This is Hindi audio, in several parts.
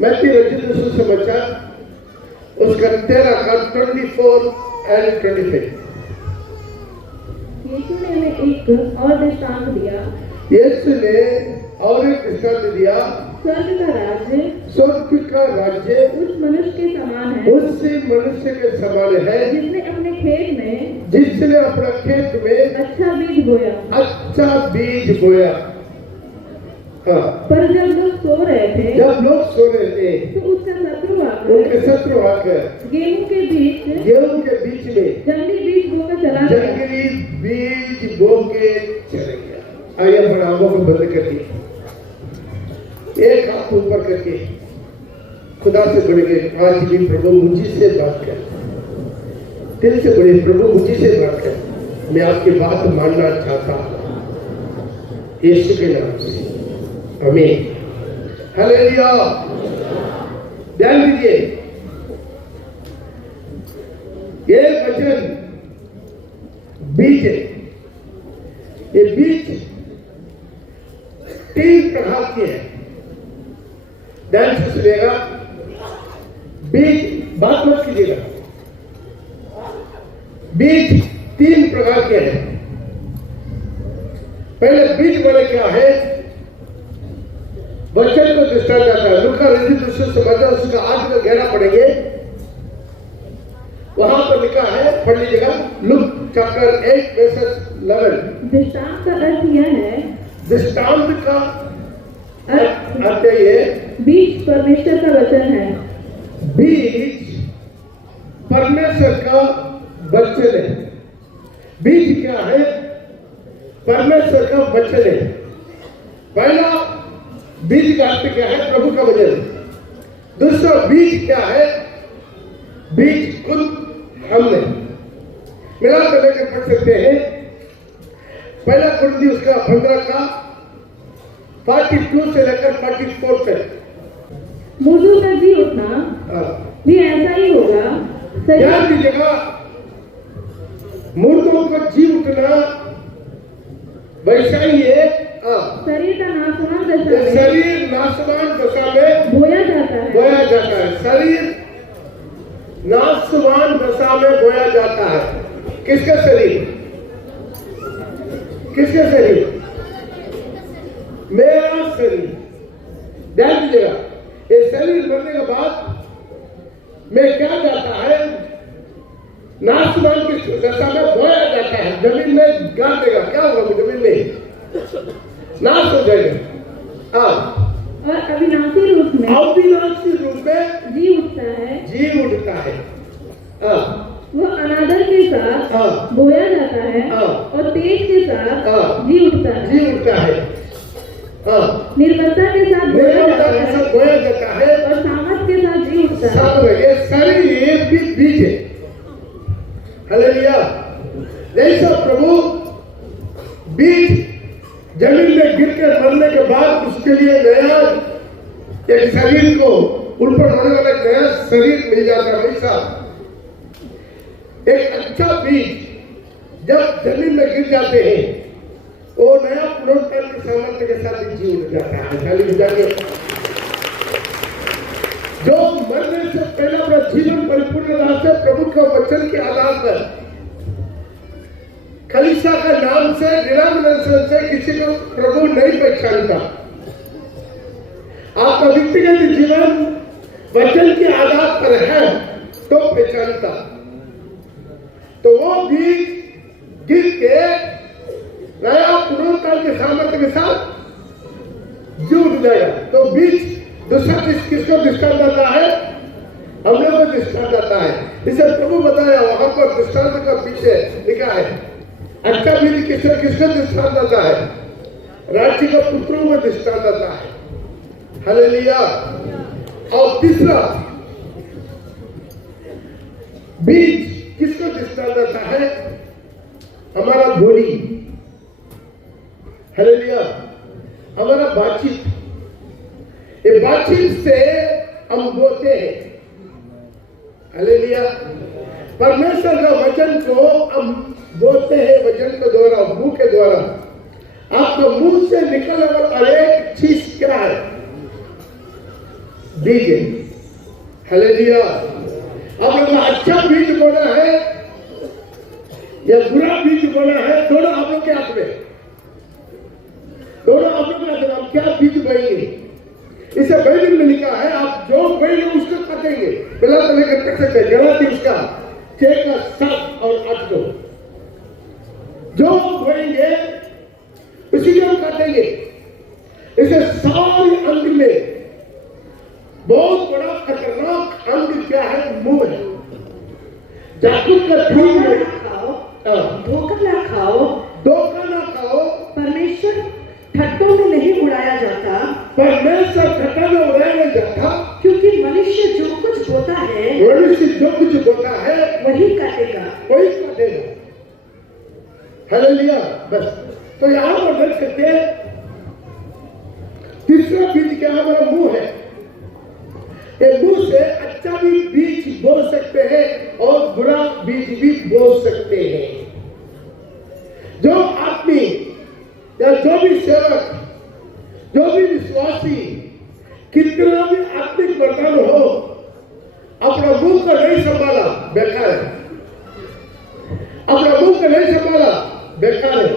मैथ्यू रचित सुसमाचार उसका 13 का 24 एंड 25। यीशु ने हमें एक और दृष्टांत दिया। यीशु ने और एक दृष्टांत दिया। स्वर्ग का राज्य उस मनुष्य के समान है, उसी मनुष्य के समान है जिसने अपने खेत में अच्छा बीज बोया। हाँ। पर जब लोग सो रहे थे तो उसका शत्रु आकर गेहूं के बीच में जंगली बीज बो के चला गया। आइए अपने आंखों को बंद करके एक हाथ ऊपर करके खुदा से बढ़ के आज भी प्रभु मुझे से बात कर, दिल से बड़े प्रभु मुझे से बात कर, मैं आपकी बात मानना चाहता हूँ यीशु के नाम से, आमीन। हालेलुया। ध्यान दीजिए, ये वचन बीज है। ये बीज 3 प्रकार के हैं। ध्यान से सुनिएगा, बीज बात मत कीजिएगा। बीज 3 प्रकार के हैं। पहले बीज वाले क्या है? वचन को दृष्टांत आता है। लूका रचित सुसमाचार उसका 8 का 11 पढ़ेंगे, वहां पर लिखा है, पढ़ लीजिएगा, लूक चैप्टर 8 वर्सेस 11। दृष्टांत का अर्थ यह है, दृष्टांत का अर्थ ये बीज परमेश्वर का वचन है। बीज परमेश्वर का वचन है। बीज क्या है? परमेश्वर का वचन है। पहला बीज का अर्थ क्या है? प्रभु का वचन। दूसरा बीज क्या है? बीज खुद हमने मिला कर लेकर पढ़ सकते हैं। पहला कुरिन्थियों उसका 15 का 42 से लेकर 44 तक। मुर्दों का जी उठना भी ऐसा ही होगा। ध्यान दीजिएगा, मुर्दों का जी उठना वैसा ही है। शरीर का नाशवान दशा में बोया जाता है। शरीर नाशवान दशा में बोया जाता है। किसका शरीर? किसका शरीर? मेरा शरीर। ध्यान दीजिएगा, ये शरीर मरने के बाद में क्या जाता है? नाशवान की दशा में बोया जाता है। जमीन में गाड़ देगा। क्या होगा? जमीन में नाश हो जाएगा। और अविनाशी रूप में जी उठता है। वो अनादर के साथ बोया जाता है और तेज के साथ जी उठता है। निर्बलता के साथ बोया जाता है और सामर्थ के साथ जी उठता है। ये शरीर भी बीज है। हालेलुया। जैसा प्रभु बीज जमीन में गिर के मरने के बाद उसके लिए नया एक शरीर को ऊपर होने वाला नया शरीर मिल जाता है। वैसा एक अच्छा बीज जब जमीन में गिर जाते हैं, वो नया पुनरुत्थान की सामर्थ्य के साथ जी उठ जाता है। जो मरने से पहले अपना जीवन परिपूर्ण से प्रभु के वचन के आधार पर कलीसिया का नाम से डिनोमिनेशन से किसी को प्रभु नहीं पहचानता। आपका व्यक्तिगत जीवन वचन के आधार पर है तो पहचानता। तो वो बीज गिर के नया पुनरुत्थान के सामर्थ्य के साथ जुड़ जाएगा। तो बीज दूसरा किसको दृष्टांत आता है? हम लोग को दृष्टांत आता है। इसे प्रभु बताया, वहां पर दृष्टांत का पीछे लिखा है। अच्छा बीज किसको दृष्टांत आता है? राज्य के पुत्रों में दृष्टांत आता है। हालेलुया। और तीसरा बीज किसको दृष्टांत आता है? हमारा बोली। हालेलुया। हमारा बातचीत। ये बातचीत से हम बोलते हैं। हालेलुया। परमेश्वर का वचन को हम बोलते हैं वचन के द्वारा, मुंह के द्वारा। आपके मुंह से निकलने वाला अनेक चीज क्या है? बीज है। हालेलुया। अब लोग अच्छा बीज बोना है या बुरा बीज बोना है, दोनों आप लोग के हाथ में, दोनों आप लोग के हाथ में। हम क्या बीज बोएंगे? इसे बाइबल में लिखा है, आप जो बोएंगे उसको काटेंगे। पहला तो लेकर तक सकते गलाती उसका 6:7 और 8 जो बोएंगे उसी को हम काटेंगे। इसे सारी अंग में बहुत बड़ा खतरनाक अंग क्या है? मुंह है। जाकुब का ठीक है, धोखा ना खाओ, धोखा ना खाओ। परमेश्वर ठट्टों में नहीं उड़ाया जाता, परमेश्वर ठट्टा में उड़ाया नहीं जाता, क्योंकि मनुष्य जो कुछ बोता है, मनुष्य जो कुछ बोता है वही काटेगा, वही काटेगा। हालेलुया। बस तो यहां पर देख सकते हैं, तीसरा बीज क्या है? हमारा मुंह है। ये मुंह से अच्छा भी बीज बोल सकते हैं और बुरा बीज भी बोल सकते हैं। जो आदमी या जो भी सेवक, जो भी विश्वासी, कितना भी आत्मिक वर्तन हो, अपना मुंह को नहीं संभाला, बेकार है। अपना मुंह को नहीं संभाला, बेकार है।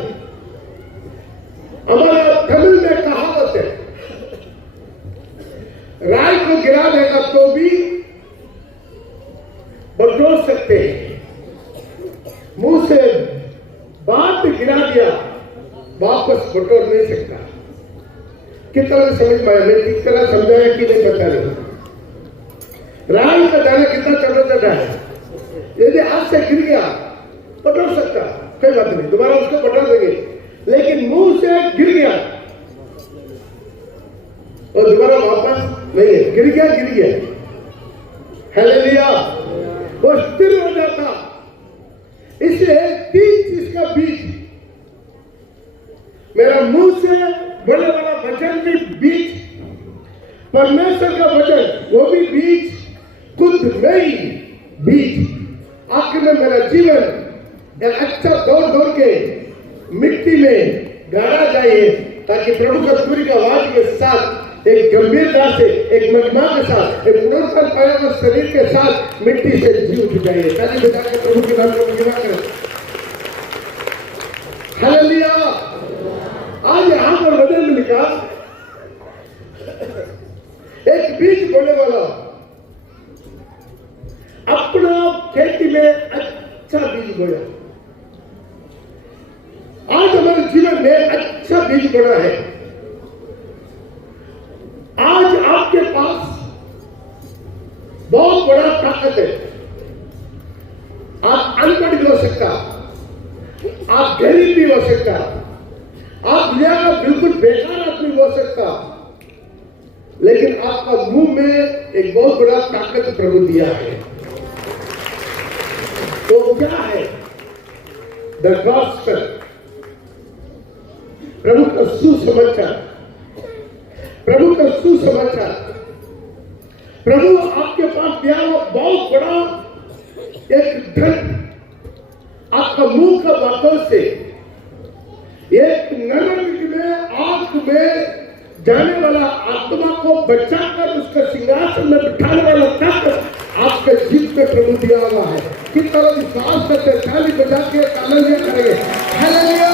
हमारा तमिल में कहावत है, राय को गिरा देगा तो भी बटोर सकते हैं, मुंह से बात गिरा दिया वापस बटोर नहीं सकता। कितना समझ में आया? मैं किस तरह समझाया कि नहीं पता नहीं। राय का दाना कितना चढ़ा है, यदि हाथ से गिर गया बटोर सकता, कोई बात नहीं, दोबारा उसको बटोर देंगे। लेकिन मुंह से गिर गया और दोबारा वापस नहीं है, गिर गया। हालेलुया। वो स्थिर हो जाता। इसे 3 चीज का बीज, मेरा मुंह से बोलने वाला वचन भी बीज, परमेश्वर का वचन वो भी बीज, खुद में ही बीज। आखिर में मेरा जीवन एक अच्छा दौड़ के मिट्टी में गाड़ा जाए, ताकि प्रभु का सूर्य की आवाज के साथ, एक गंभीरता से, एक महिमा के साथ, एक पुनरुत्थान पाया हुआ शरीर के साथ मिट्टी से जी उठ जाए। ताली बजा के प्रभु के नाम को महिमा करें। हालेलुया। आज यहां पर वचन में लिखा, एक बीज बोने वाला अपना खेती में अच्छा बीज बोया। आज हमारे जीवन में अच्छा बीज बोना है। आज आपके पास बहुत बड़ा ताकत है। आप अनपढ़ भी हो सकता, आप गरीब भी हो सकता, आप दुनिया का बिल्कुल बेकार आदमी हो सकता, लेकिन आपका मुंह में एक बहुत बड़ा ताकत प्रभु दिया है। तो क्या है? द गॉस्पेल, प्रभु का सुसमाचार। प्रभु का सुसमाचार, प्रभु आपके पास दिया हुआ बहुत बड़ा एक धन, आपका मुंह का बातों से एक नरक में, आंख में जाने वाला आत्मा को बचाकर उसका सिंहासन में बिठाने वाला ताकत आपके जीव पे प्रभु दिया हुआ है। किस तरह विश्वास करते, ताली बजा के हालेलुया करेंगे। हालेलुया।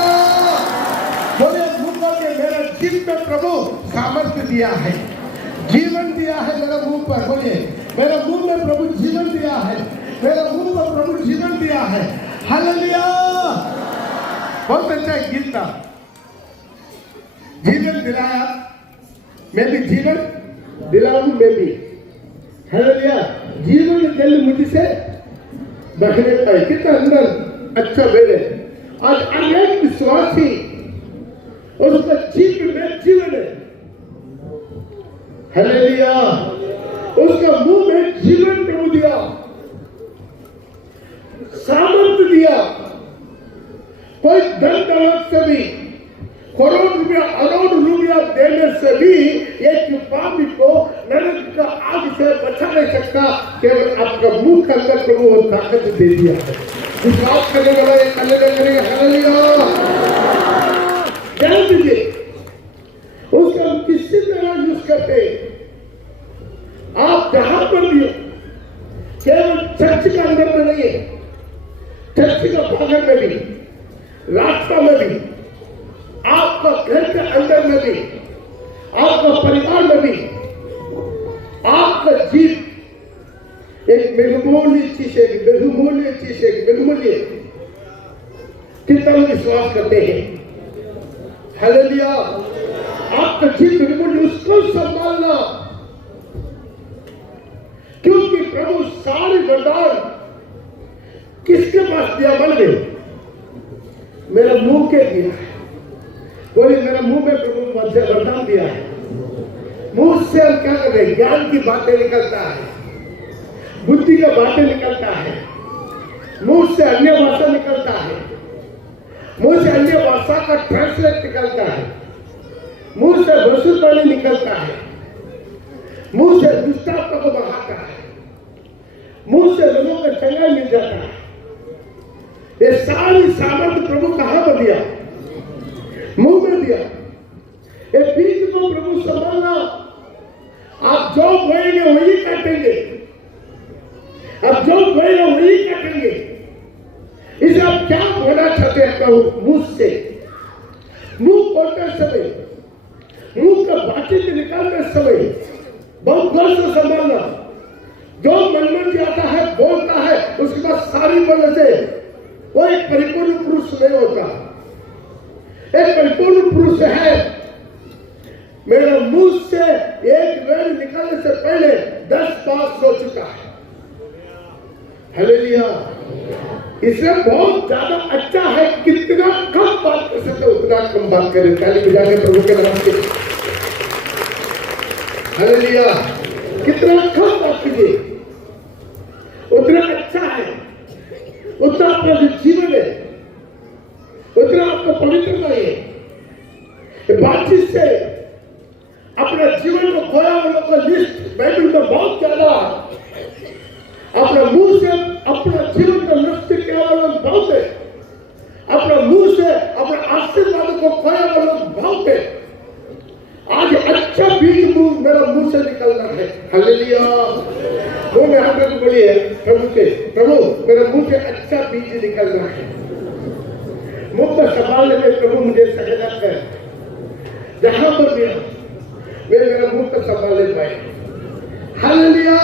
बोले मुंह के, मेरा जीव पे प्रभु सामर्थ्य दिया है, जीवन दिया है मेरा मुंह पर। बोलिए, मेरा मुंह में प्रभु जीवन दिया है, मेरा मुंह पर प्रभु जीवन दिया है। हालेलुया। बहुत अच्छा गीत था, जीवन दिलाया, मैं भी जीवन दिलाऊं, मैं भी। हालेलुया। जीवन जल मुझसे बहने पाए। कितना अंदर अच्छा बेरे। आज अनेक विश्वासी और उसका जीवन में जीवन है। हालेलुया। उसका मुंह में जीवन प्रभु दिया, सामर्थ्य दिया। कोई धन दौलत से भी, करोड़ रुपया, अरब रुपया देने से भी एक पापी को नरक का आग से बचा नहीं सकता। केवल आपका मुंह के अंदर प्रभु वो ताकत दे दिया है। विश्वास करने वाला एक करेंगे। हालेलुया। जान दीजिए, उसका हम किसी तरह यूज करते, जहां पर भी हो, केवल चर्च के अंदर में नहीं है, चर्च का बाहर में भी, रास्ता में भी, आपका घर के अंदर में भी, आपका परिवार में भी, आपका जीव एक बहुमूल्य चीज है, बहुमूल्य चीज है, बहुमूल्य। कितना लोग विश्वास करते हैं? हालेलुया। आपका जीव बहुमूल्य, उसको संभालना, क्योंकि प्रभु सारे वरदान किसके पास दिया? मन में, मेरा मुंह के दिया है। बोले मेरा मुंह में प्रभु वरदान दिया है। मुंह से हम क्या कर रहे हैं? ज्ञान की बातें निकलता है, बुद्धि का बातें निकलता है, मुंह से अन्य भाषा निकलता है, मुंह से अन्य भाषा का ट्रांसलेट निकलता है, मुंह से भविष्यवाणी निकलता है, मुंह से दुष्टात्मा को बहाता है, मुंह से लोगों को चंगाई मिल जाता है। ये सारी सामर्थ्य प्रभु कहां पर दिया? मुंह में दिया। ये बीज को प्रभु संभालना। आप जो बोएंगे वही काटेंगे, आप जो बोएंगे वही काटेंगे। इसे आप क्या बोलना चाहते हैं? प्रभु मुंह से, मुंह बोलते समय, मुंह का बातचीत निकालते समय बहुत गौर से संभालना। जो मन में आता है बोलता है, उसके बाद सारी बोलने से वो एक परिपूर्ण पुरुष नहीं होता। एक परिपूर्ण पुरुष है, मेरे मुंह से एक वर्ड निकालने से पहले 10 बार सोच चुका है। हालेलुया। इससे बहुत ज्यादा अच्छा है, कितना कम बात कर सकते उतना कम बात करें। ताली बजाकर प्रभु के नाम से हालेलुया। कितना कम बात कीजिए उतना अच्छा है, उतना आपका जीवन है, उतना आपका पवित्रता है। बातचीत से अपने जीवन को खोया वालों का लिस्ट बाइबल में बहुत ज्यादा। अपने मुंह से अपना जीवन का नष्ट किया वालों बहुत है, अपने मुंह से अपने आशीर्वाद को खोया वालों बहुत है। आज अच्छा बीज मुंह मेरा मुंह से निकलना है। हालेलुया। मुंह में हाथ रख बोलिए प्रभु से, प्रभु मेरे मुंह से अच्छा बीज निकलना है। मुंह को संभालने में प्रभु मुझे सहयोग कर, जहां पर भी वे मेरा मुंह को संभालने पाए। Hallelujah,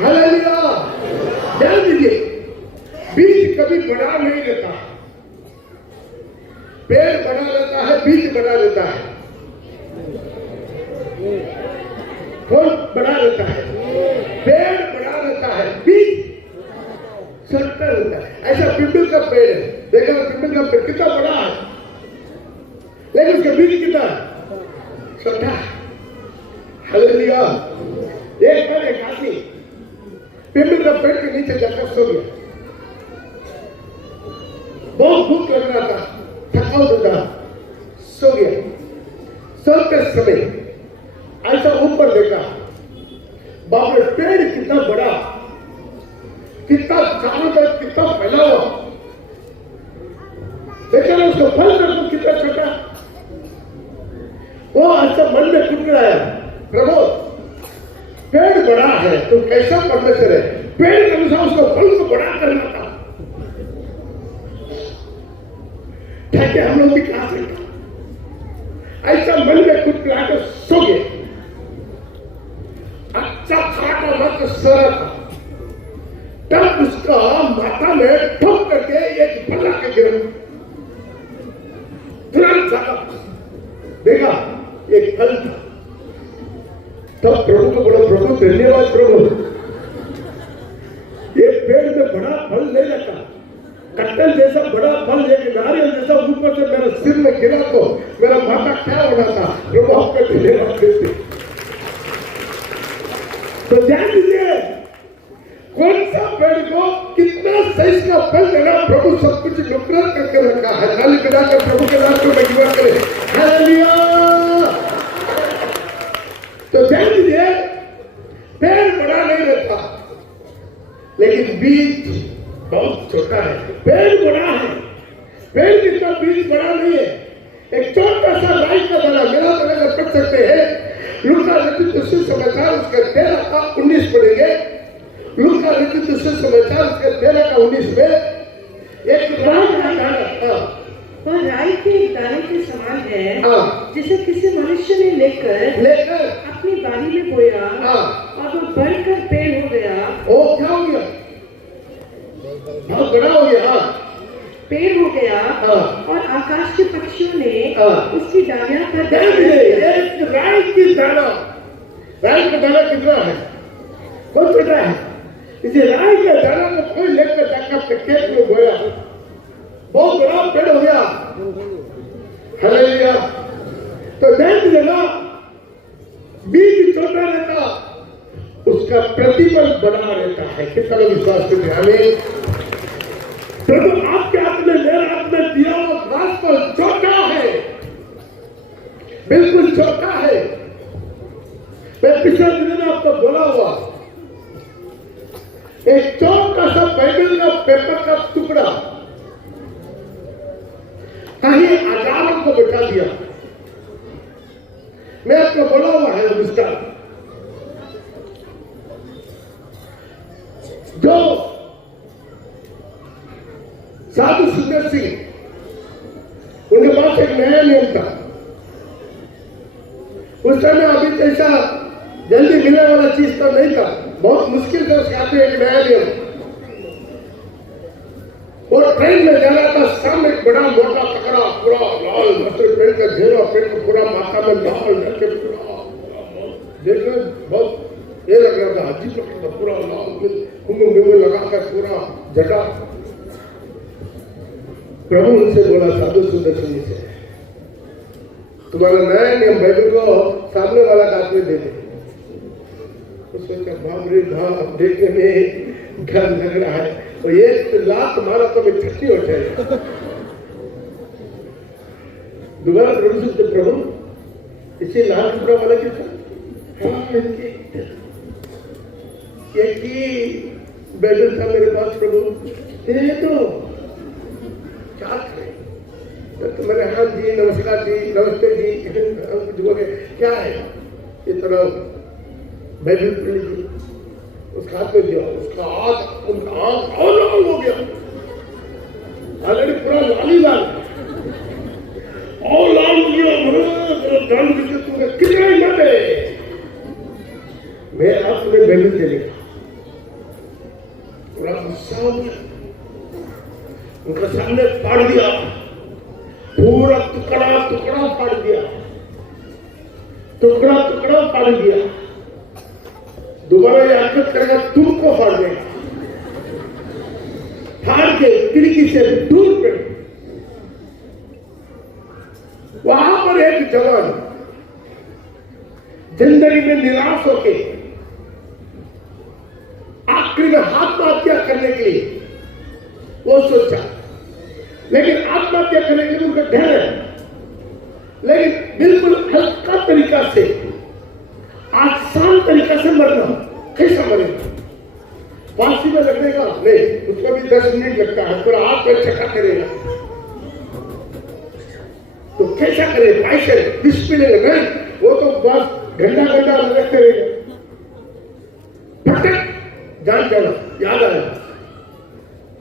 hallelujah. ध्यान दीजिए, बीज कभी बड़ा नहीं रहता, पेड़ बड़ा रहता है, बीज बड़ा रहता है, फल बड़ा रहता है, पेड़ बड़ा रहता है, बीज छोटा रहता है। ऐसा पिंपल का पेड़ है, देखा पिंपल का पेड़ कितना बड़ा है, लेकिन उसका बीज कितना छोटा है। हालेलुया। एक बार एक आदमी पिंपल का पेड़ के नीचे जाकर सो गया। बहुत भूख लग रहा था, थका हुआ था, सो गया। सोते समय ऐसा ऊपर देखा, बाप रे पेड़ कितना बड़ा, कितना चारों तरफ कितना फैला हुआ। देखा ना उसका फल देखो कितना छोटा। वो ऐसा मन में कुटकुटाया, प्रभु पेड़ बड़ा है तो कैसा परमेश्वर है, पेड़ के अनुसार उसको फल को बड़ा करना था। ताकि हम लोग भी खा सकते। ऐसा मन में कुटकुटा कर सो गए। अच्छा खाटा मत सरा था, तब उसका माथा में ठोक करके एक फल के गिरा। तुरंत जागा, देखा एक फल था। तब प्रभु को बोला, प्रभु धन्यवाद प्रभु, ये पेड़ में बड़ा फल नहीं लगा, कट्टल जैसा बड़ा फल, लेकिन नारियल जैसा ऊपर से मेरा सिर में गिरा तो मेरा माथा क्या होना था। प्रभु आपका धन्यवाद देते। तो ध्यान दीजिए, कौन सा पेड़ को कितना साइज का फल देना, प्रभु सब कुछ मुकर्रर करके रखा है। ताली बजाकर प्रभु के नाम को महिमा करें। हालेलुया। तो ध्यान दीजिए, पेड़ बड़ा नहीं रहता, लेकिन बीज बहुत छोटा है। पेड़ बड़ा है, पेड़ जितना बीज बड़ा नहीं है। एक छोटा सा राई का दाना मेरा दाना कर सकते हैं, लूका लिखित सुसमाचार उसके 13 का 19 पढ़ेंगे। लूका लिखित सुसमाचार उसके 13 का 19 में एक राई का दाना, और राई के एक दाने के समान है, जिसे किसी मनुष्य ने लेकर अपनी बारी में बोया, और वो बढ़कर पेड़ हो गया। ओ क्या हो गया? बहुत बड़ा हो गया। पेड़ हो गया, और आकाश के पक्षियों ने उसकी डालियां पर राई की दाना, राई का दाना कितना है? बहुत छोटा है। इसे राई के दाना को कोई लेकर जाकर खेत में बोया, बहुत बड़ा पेड़ हो गया। हालेलुया। तो ध्यान देना, बीज छोटा रहता, उसका प्रतिफल बड़ा रहता है। कितना लोग विश्वास करते हैं? हमें प्रभु आपके हाथ में, मेरे हाथ में दिया हुआ गास्पेल छोटा है, बिल्कुल छोटा है। मैं पिछले दिनों में आपको बोला हुआ, एक छोटा सा बाइबल का पेपर का टुकड़ा कहीं हजारों को बचा दिया। मैं आपको बोला हुआ है विस्तार, जो साधु सुंदर सिंह, उनके पास एक नया नियम था। उस समय अभी जैसा जल्दी मिलने वाला चीज तो नहीं था, बहुत मुश्किल से उसके हाथ में एक नया नियम। और ट्रेन में जा रहा था, सामने एक बड़ा मोटा तकड़ा पूरा लाल वस्त्र पहन कर, घेरा पहन कर, पूरा माथा में लाल रखे, पूरा देखने बहुत ये लग रहा था, अजीब लग रहा था, पूरा लाल कुंकुम लगाकर पूरा जटा। प्रभु उनसे बोला, साधु सुंदर सिंह से, तुम्हारा नया नियम बाइबल को सामने वाला हाथ में दे दे। उसका बाप रे बाप, अब देखने में घर लग रहा है, और ये लात मारा तो मैं छट्टी हो जाएगा। दोबारा प्रभु से, प्रभु इसी लाल कपड़ा वाला के साथ एक ही बाइबल था मेरे पास, प्रभु दे दो। क्या करें? तो मेरे हाँ जी, नमस्कार जी, नमस्ते जी, कुछ बोले क्या है? ये तरह बाइबल पढ़ लीजिए। उसका हाथ में दिया, उसका आंख और लाल हो गया, ऑलरेडी पूरा लाली लाल और लाल हो गया। तुम्हें कितना हिम्मत है? मैं आप तुम्हें बाइबल चलेगा, पूरा गुस्सा हो गया, उनका सामने फाड़ दिया, पूरा टुकड़ा टुकड़ा फाड़ दिया, टुकड़ा टुकड़ा फाड़ दिया। दोबारा ये हरकत करेगा, तुमको फाड़ देगा। फाड़ के खिड़की से दूर पड़े। वहां पर एक जवान जिंदगी में निराश होके आखिरी में आत्महत्या करने के लिए वो सोचा, लेकिन आत्महत्या करने के लिए उनका डर है, लेकिन बिल्कुल हल्का तरीका से, आसान तरीका से मरना। कैसा मरेगा? फांसी में लगने का नहीं, उसको भी 10 मिनट लगता है, पूरा हाथ पैर चक्का करेगा। तो कैसा करे? पैसे डिस्प्ले नहीं, वो तो बस घंटा घंटा लगते रहेगा। फटक जान जाना, याद आया,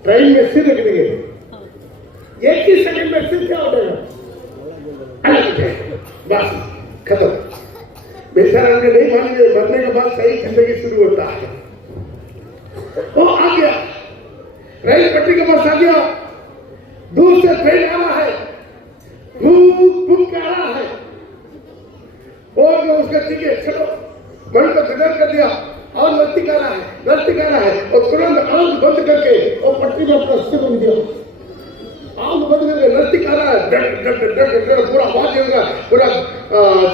ट्रेन में सिर रख देंगे, एक ही सेकंड में सिर क्या हो जाएगा? अलग जाएगा, बस खत्म। बेचारा उन्हें नहीं मानेंगे, मरने के बाद सही जिंदगी शुरू होता है। वो आ गया, रेल पट्टी के पास आ गया, दूर से ट्रेन आ रहा है, घूम के आ रहा है, और उसका ठीक है चलो, मन को खबर कर दिया, और नर्ती कर रहा है, नर्ती कर रहा है, और तुरंत आंख बंद करके और पट्टी में अपना सिर बन दिया, आंख बंद करके नर्ती कर रहा है, डर डर डर डर डर, पूरा आवाज हिल रहा, पूरा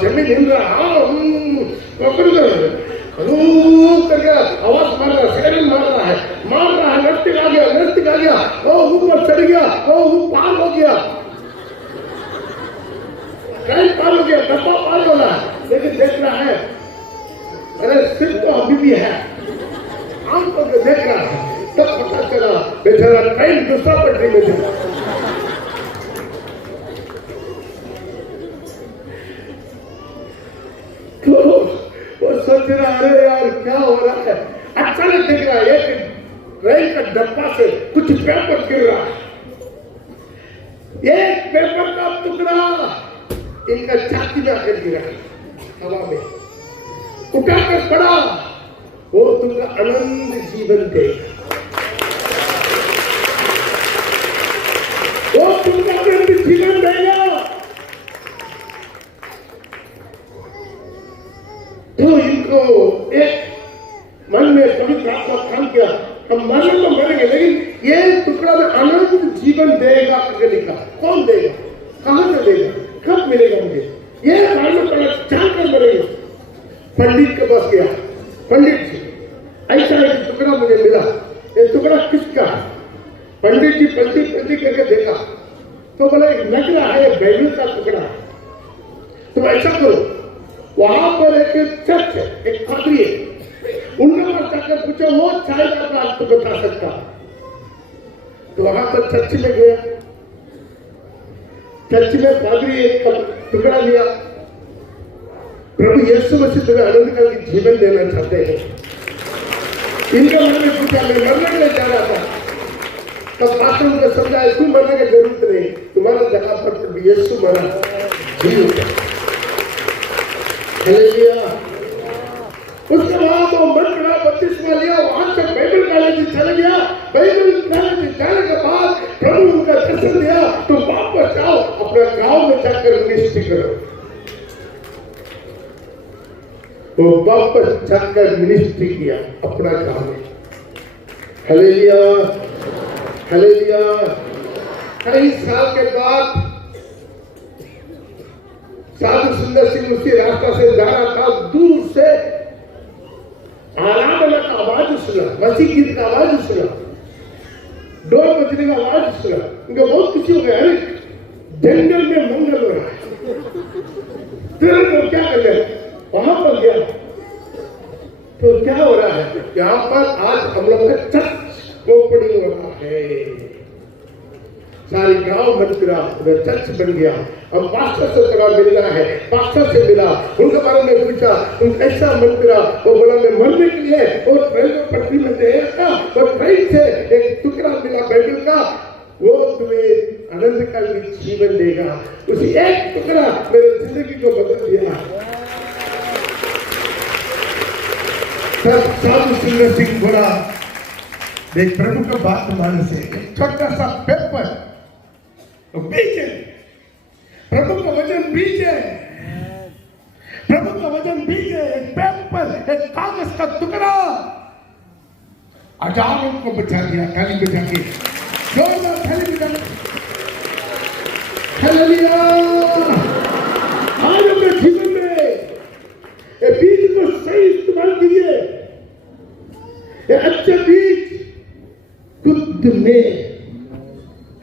जमीन हिल रहा, करके आवाज मार रहा है, सायरन मार रहा है, नर्तिक आ गया, वो ऊपर चढ़ गया, वो पार हो गया, ट्रेन पार हो गया, डब्बा पार हो रहा है, लेकिन देख रहा है, अरे सिर तो अभी भी है, आंखों को देख रहा है, तब पता चला बेचारा ट्रेन दूसरा पटरी में था। तो हो रहा है, अचानक देख रहा है एक रेल का डब्बा से कुछ पेपर गिर रहा है, एक पेपर का टुकड़ा इनका छाती में आकर गिरा हवा में, उठाकर पड़ा, वो तुमका अनंत जीवन देगा, वो तुमका अनंत जीवन देगा। तो इनको एक मन में पवित्र आत्मा काम किया, हम मरने तो मरेंगे लेकिन ये टुकड़ा में अनंत जीवन देगा करके लिखा। कौन देगा, कहां से देगा, कब मिलेगा मुझे, ये मालूम पड़ा, जानकर मरेंगे। पंडित के पास गया, पंडित जी ऐसा एक टुकड़ा मुझे मिला, ये टुकड़ा किसका है? पंडित जी पलटी करके देखा तो बोला एक लग रहा है बाइबल का टुकड़ा है। तो ऐसा करो, वहां पर एक चर्च है, एक पादरी है, उनके पास जाकर पूछो, वो शायद आपको बता सकता। तो वहां पर चर्च में गया, चर्च में पादरी एक टुकड़ा लिया, प्रभु यीशु मसीह तुम्हें आनंद का जीवन देना चाहते हैं। इनका मन में पूछा, मैं मरने के लिए जा रहा था, तब पास्टर को समझाया तू मरने की जरूरत नहीं, तुम्हारा जगह पर प्रभु यीशु मरा, जी होगा। हालेलुया। उसके बाद वो मन बड़ा बपतिस्मा लिया, वहां से बाइबल कॉलेज चला गया, बाइबल कॉलेज जाने के बाद प्रभु उनका दर्शन दिया, तो वापस जाओ अपने गांव में जाकर मिनिस्ट्री करो। वो वापस जाकर मिनिस्ट्री किया अपना गांव में। Hallelujah, hallelujah. कई साल के बाद साधु सुंदर सिंह उसी रास्ता से जा रहा था, दूर से आराधना का आवाज सुना, मसीह गीत का आवाज सुना, डोर बजने का आवाज सुना, उनका बहुत खुशी हो गया, अरे जंगल में मंगल हो रहा है। तुरंत वो क्या कर गए, वहां पर गया, तो क्या हो रहा है, यहाँ पर आज हम लोग का चर्च ओपनिंग हो रहा है। सारी गांव बन फिरा, चर्च बन गया। अब पास्टर से थोड़ा मिलना है, पास्टर से मिला, उनके बारे में पूछा, उनका ऐसा मन फिरा, वो बोला मैं मरने के लिए और ट्रेन में पटरी में था, और ट्रेन से एक टुकड़ा मिला बाइबल का, वो तुम्हें आनंद का जीवन देगा। उसी एक टुकड़ा मेरे जिंदगी को बदल दिया। सब साधु सुंदर सिंह बोला, देख प्रभु का बात मानने से छोटा सा पेपर तो बीज है, प्रभु का वचन बीज है, प्रभु का वचन बीज है, एक पेपर, एक कागज का टुकड़ा हजारों को बचा दिया। थाली बचा के जोरदार थाली बजा। हालेलुया। आज अपने जीवन में ये बीज को सही इस्तेमाल कीजिए। ये अच्छे बीज खुद में,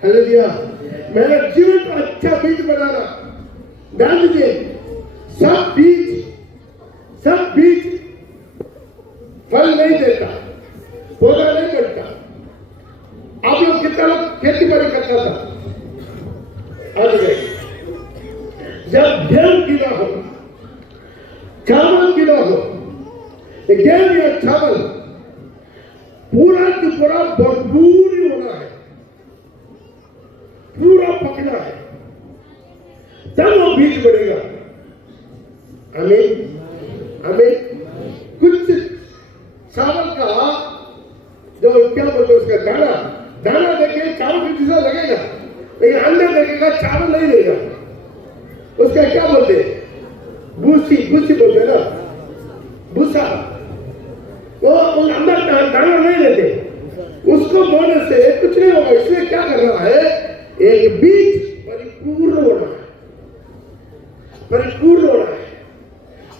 हालेलुया, मेरा जीवन का अच्छा बीज बनाना, डाल दीजिए। सब बीज फल नहीं देता, पौधा नहीं करता। आप लोग कितना लोग खेती बाड़ी करता था, आज गए, जब गेहूं गिरा हो, चावल गिरा हो, गेहूं या चावल पूरा की पूरा भरपूर होना है, पूरा पकना है, तब वो बीज बढ़ेगा। आमीन, आमीन। कुछ चावल का जो क्या बोलते हैं उसका दाना देखिए चावल की जैसा लगेगा, लेकिन अंदर देखेगा चावल नहीं देगा। उसका क्या बोलते हैं, भूसी बोलते हैं ना, भूसा। वो अंदर दाना नहीं देते, उसको बोलने से कुछ नहीं होगा। इसलिए क्या करना है, एक बीज परिपूर्ण होना है, परिपूर्ण होना है।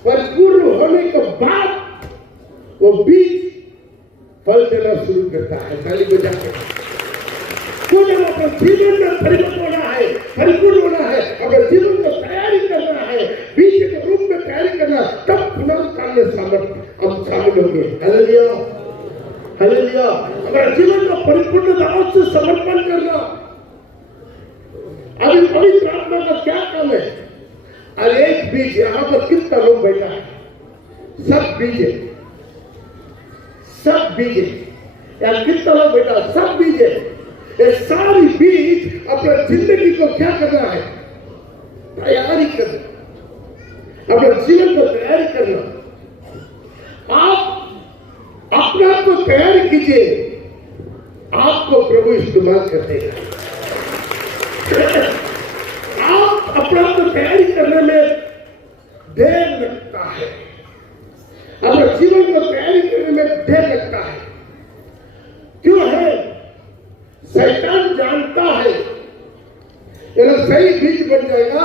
परिपूर्ण होने के बाद वो बीज फल देना शुरू करता है। थाली बजा के जीवन में परिवर्तन होना है, परिपूर्ण होना है। अगर जीवन को तैयारी करना है, बीज के रूप में तैयारी करना, तब पुनरुत्थान में सामर्थ्य हम शामिल होंगे। Hallelujah, hallelujah. अगर जीवन को परिपूर्ण से समर्पण करना, अभी पवित्र आत्मा का क्या काम है? अरे एक बीज, यहाँ पर कितना लोग बैठा है, सब बीज है, सब बीज है। यार कितना लोग बेटा सब बीज है। ये सारी बीज अपने जिंदगी को क्या करना है? तैयारी करना, अपने जीवन को तैयारी करना। आप अपने आप को तैयारी कीजिए, आपको प्रभु इस्तेमाल कर देगा। आप अपने आप को तैयारी करने में देर लगता है, अपने जीवन को तैयारी करने में देर लगता है। क्यों है? शैतान जानता है अगर सही बीज बन जाएगा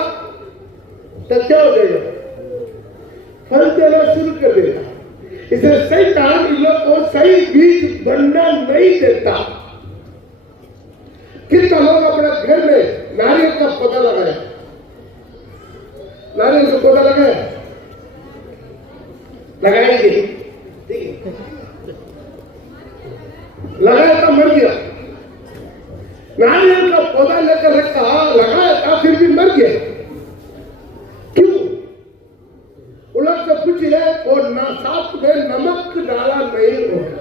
तो क्या हो जाएगा? फल देना शुरू कर देगा। इसलिए शैतान इन लोग को सही बीज बनना नहीं देता। कितना लोग अपने घर में नारियल का पौधा लगाया, नारियल का पौधा लगाया, लगाएंगे, ठीक है, लगाया तो मर गया। नारियल का पौधा लेकर रखा, लगाया था, फिर भी मर गया। क्यों? उलट से पूछिए, और ना साथ में नमक डाला नहीं होगा।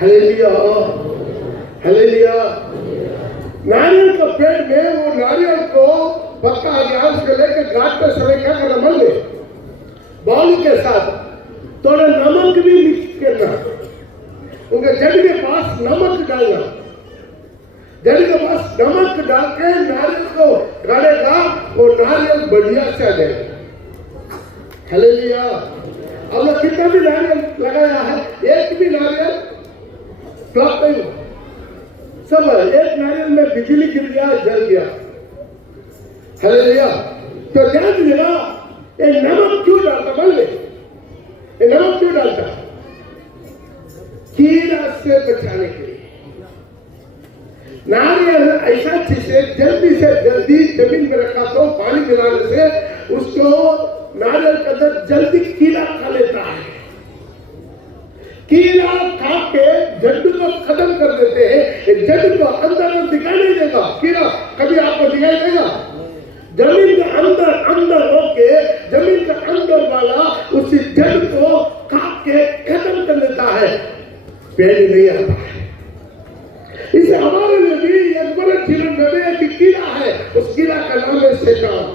Hallelujah, hallelujah. नारियल का पेड़ में वो नारियल को पक्का आ गया, उसको लेकर काटते समय क्या करना? मन में बाउल के साथ थोड़ा नमक भी मिक्स करना, उनके जड़ के पास नमक डालना, जड़ के पास नमक डाल के नारियल को गाड़ेगा, वो नारियल बढ़िया से आ जाएगा। हालेलुया। अब लोग कितना भी नारियल लगाया है, एक भी नारियल फ्लॉप नहीं हुआ। सब एक नारियल में बिजली गिर गया, जल गया। हालेलुया। तो ध्यान दीजिएगा, ये नमक क्यों डालता? मान ले, ये नमक क्यों डालता? कीड़ा से बचाने के लिए। नारियल ऐसा चीज है, जल्दी से जल्दी जमीन में रखा तो पानी मिलाने से उसको नारियल के अंदर जल्दी कीड़ा खा लेता है। कीड़ा खा के जड़ को खत्म कर देते हैं। जड़ को अंदर दिखाई नहीं देगा, कीड़ा कभी आपको दिखाई देगा? जमीन के अंदर अंदर होके जमीन के अंदर वाला उसी जड़ को काट के खत्म कर देता है, पेड़ नहीं आता है। इसे हमारे लिए भी एक बड़े जीवन में एक कीड़ा है, उस कीड़ा का नाम है शैतान।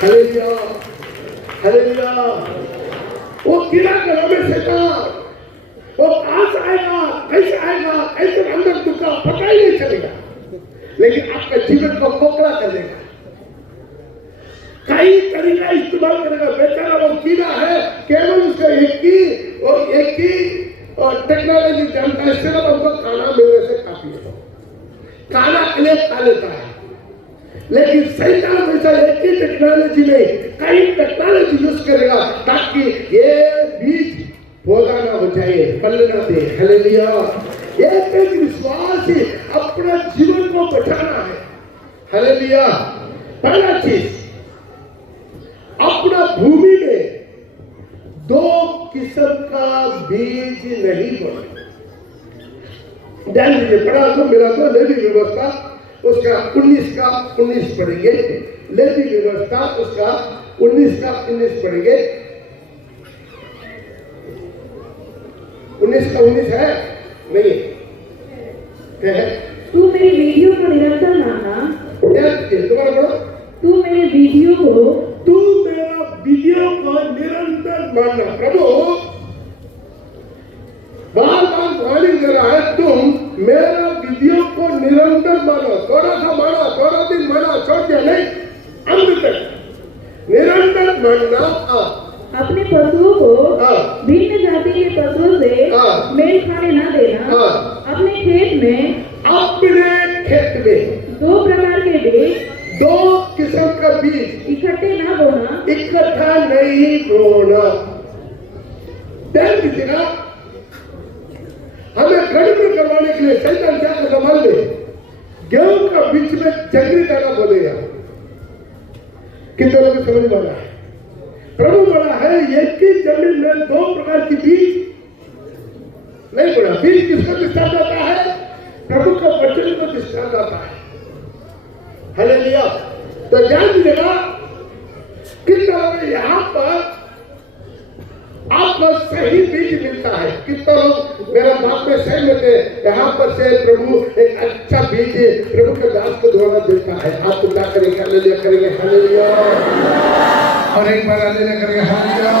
Hallelujah, hallelujah. वो कीड़ा का नाम है शैतान। वो कहां से आएगा, कैसे आएगा, कैसे अंदर दुखा पता ही नहीं चलेगा, लेकिन आपका जीवन को खोखला कर देगा। कई तरीका इस्तेमाल करेगा। बेचारा वो कीड़ा है, केवल उसका एक ही और टेक्नोलॉजी जानता है, सिर्फ हमको खाना मिलने से काफी है, खाना के लिए खा लेता है। लेकिन शैतान ऐसा एक ही टेक्नोलॉजी नहीं, कई टेक्नोलॉजी यूज करेगा ताकि ये बीज पौधा ना हो जाए, फल ना दे। हालेलुया। एक विश्वास ही अपना जीवन को बचाना है। हालेलुया। पहला चीज, अपना भूमि में दो किस्म का बीज नहीं बोना। ध्यान दीजिए, पढ़ा तो मेरा तो लेवी व्यवस्था उसका 19 का 19 पढ़ेंगे। लेवी व्यवस्था उसका 19 का 19 पढ़ेंगे। 19 का 19 है नहीं है? तू मेरी वीडियो को निरंतर मानना। दोबारा पढ़ो। तू मेरे वीडियो को निरंतर मानना। प्रभु बार बार वार्निंग दे रहा है, तुम मेरा वीडियो को निरंतर मानो। थोड़ा सा माना, थोड़ा दिन माना, छोड़ दिया नहीं, अंत तक निरंतर मानना। अपने पशुओं को भिन्न जाति के पशुओं से मेल खाने न देना। अपने खेत में दो प्रकार के बीज, दो किस्म का बीज इकट्ठे ना बोना, इकट्ठा नहीं बोना। ध्यान दीजिएगा, हमें गड़बड़ करवाने के लिए शैतान क्या करता? मान ले, गेहूं का बीच में जंगली दाना बोलेगा। कितने लोग समझ वाला है? प्रभु बोला है एक ही जमीन में दो प्रकार की बीज नहीं बोला। बीज किसको दृष्टांत आता है? प्रभु का वचन को दृष्टांत आता है। हालेलुया। तो ध्यान दीजिएगा कितना लोग यहाँ पर आपको सही बीज मिलता है। कितना लोग मेरा बात में सहमत है? यहाँ पर से प्रभु एक अच्छा बीज प्रभु के दास को द्वारा देता है। आप तो क्या करेंगे? हालेलुया करेंगे, हालेलुया, और एक बार हालेलुया करेंगे, हालेलुया।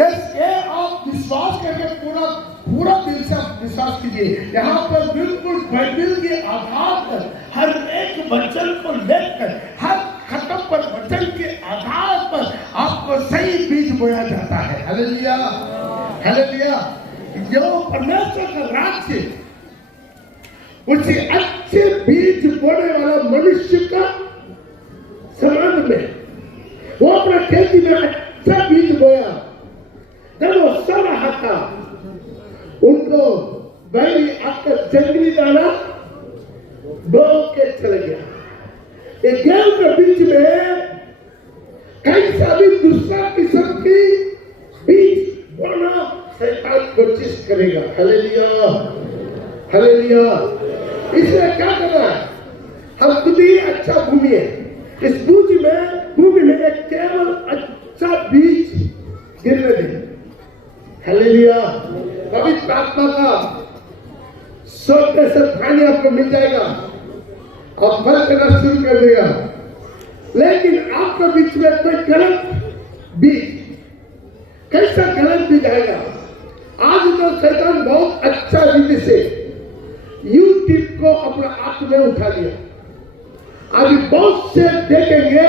यस, ये आप विश्वास करके पूरा दिल से आप विश्वास कीजिए। यहाँ पर बिल्कुल बाइबल के आधार पर हर एक वचन को लेकर हर खत्म पर वचन के आधार पर आपको सही बीज बोया जाता है। Hallelujah, hallelujah. जो परमेश्वर का राज्य उसी अच्छे बीज बोने वाला मनुष्य का संबंध में वो अपना खेती में अच्छा बीज बोया। जब वो सड़ रहा था उनको बैरी आकर जंगली दाना बो के चले गया। एक गेहूं के बीच में कैसा भी दूसरा किस्म की बीज बोना शैतान कोशिश करेगा। Hallelujah, hallelujah. इसलिए क्या करना है? हम खुद ही अच्छा भूमि है। इस भूमि में एक केवल अच्छा बीज गिरने दें। हालेलुया। पवित्र आत्मा का सोचने से पानी आपको मिल जाएगा और फल देना शुरू कर देगा। लेकिन आपके बीच में कोई गलत बीज, कैसा गलत बीज आएगा? आज तो शैतान बहुत अच्छा रीति से यूट्यूब को अपना हाथ में उठा लिया। अभी बहुत से देखेंगे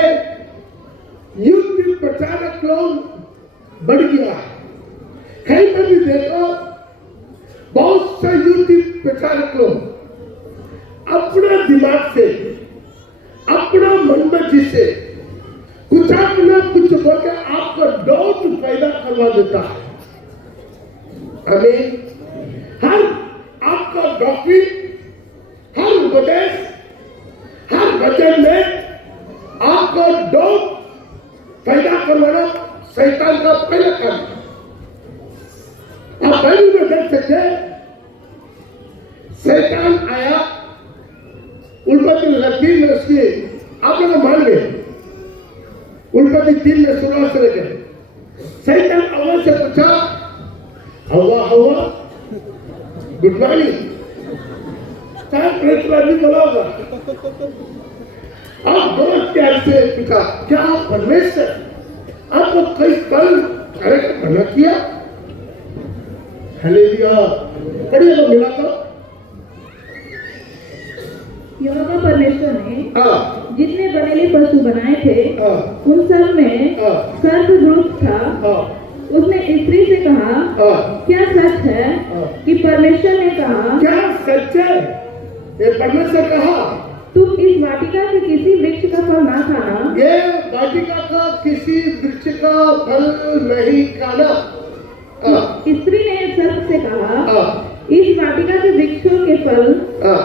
यूट्यूब प्रचारक लोग बढ़ गया है। कहीं पर भी देखो बहुत से यूट्यूब प्रचारक लोग अपना दिमाग से, अपना मनमर्जी से कुछ अपना कुछ बोलकर आपको डाउट पैदा करवा देता है। हमें हर आपका डॉक्ट्रिन, हर उपदेश, हर वचन में आपको डाउट पैदा करवाना शैतान का पहला काम। आप बाइबल में देख सकते हैं शैतान आया उल्पत्ति 3 में उसकी आप लोग मान गए। उल्पत्ति 3 में शुरुआत से लेकर शैतान हवा से पूछा, हवा हवा गुड मॉर्निंग, क्या प्रश्न बोला होगा? आप बहुत प्यार से पूछा, क्या परमेश्वर आपको कई कल करना किया? हालेलुया। पढ़िए तो मिला तो यहोवा परमेश्वर ने जितने बनेले पशु बनाए थे उन सब में सर्पदूत था। उसने स्त्री से कहा, क्या सच है कि परमेश्वर ने कहा? क्या सच है? ये परमेश्वर कहा तुम इस वाटिका के किसी वृक्ष का फल ना खाना। ये वाटिका का किसी वृक्ष का फल नहीं खाना। स्त्री ने सर्प से कहा, इस वाटिका के वृक्षों के फल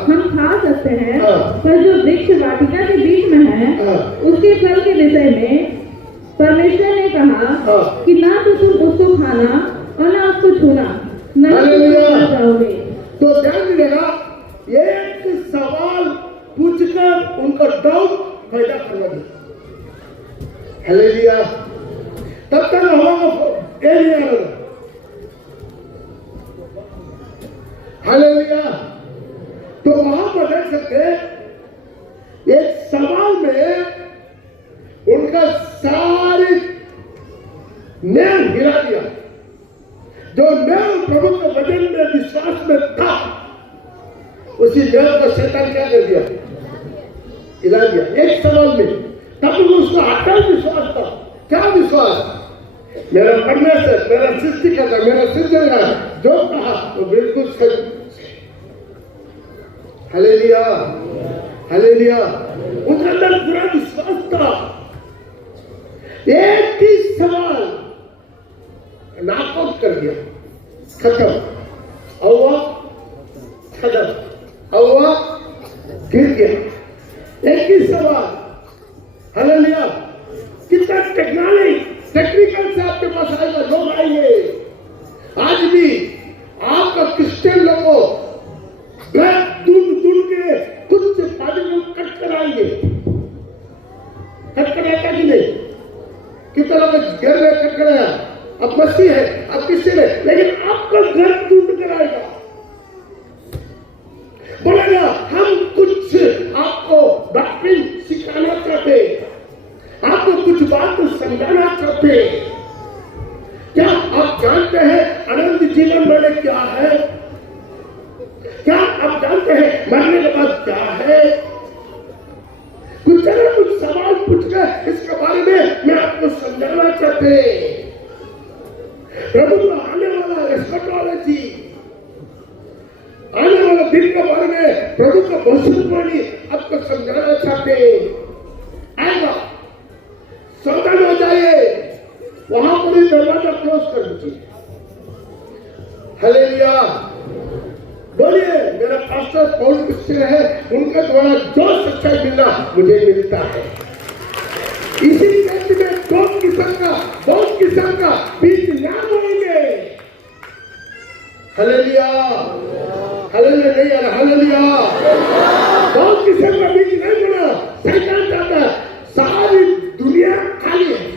हम खा सकते हैं, पर जो वृक्ष वाटिका के बीच में है उसके फल के विषय में परमेश्वर ने कहा कि ना तो तुम उसको खाना और ना उसको छूना, नहीं जाओगे। तो ध्यान दीजिएगा, एक सवाल पूछकर उनको डाउट पैदा करवा दिया। हालेलुया। तब तक हमारा ये नहीं आ रहा। हालेलुया। तो वहां पर देख सकते एक सवाल में उनका सारे न्याय हिला दिया। जो न्याय प्रभु के वचन में विश्वास में था उसी न्याय को शैतान क्या कर दिया? हिला दिया एक सवाल में। तब उसको अटल विश्वास था। क्या विश्वास? मेरा परमेश्वर, मेरा सृष्टिकर्ता, मेरा सृजनहार जो कहा तो बिल्कुल सही। Hallelujah, hallelujah. उनके अंदर पूरा विश्वास था। एक ही सवाल नाकआउट कर दिया, खत्म। हवा खत्म, हवा गिर गया। एक ही सवाल। हालेलुया। कितना टेक्निकल से आपके पास आएगा, लोग आएंगे। आज भी आपका क्रिश्चियन लोगों ढूंढ के कुछ कितना लोग घर में कट गया, अब मस्ती है, अब किसी ने, लेकिन आपका घर टूट कर आएगा। बोलेगा हम कुछ आपको डॉक्ट्रिन सिखाना चाहते, आपको कुछ बात समझाना चाहते। क्या आप जानते हैं अनंत जीवन मैंने क्या है? क्या आप जानते हैं मरने के बाद क्या है? कुछ ना कुछ सवाल पूछकर इसके बारे में मैं आपको समझाना चाहते। प्रभु का आने वाला एस्कटोलॉजी, आने वाला दिन के बारे में प्रभु का भविष्यवाणी आपको समझाना चाहते। आएगा, सावधान हो जाइए, वहां पर ही दरवाजा क्लोज कर दीजिए। हालेलुया, बोलिए मेरा पास्टर पौल क्रिश्चियन है, उनका द्वारा जो सच्चाई मिलना मुझे मिलता है। इसी व्यक्ति में दो किस्म का, बहुत किस्म का बीज ना बोएंगे। हालेलुया, हालेलुया नहीं आ रहा, हालेलुया। बहुत किस्म का बीज नहीं बोला। शैतान चाहता है सारी दुनिया खाली है,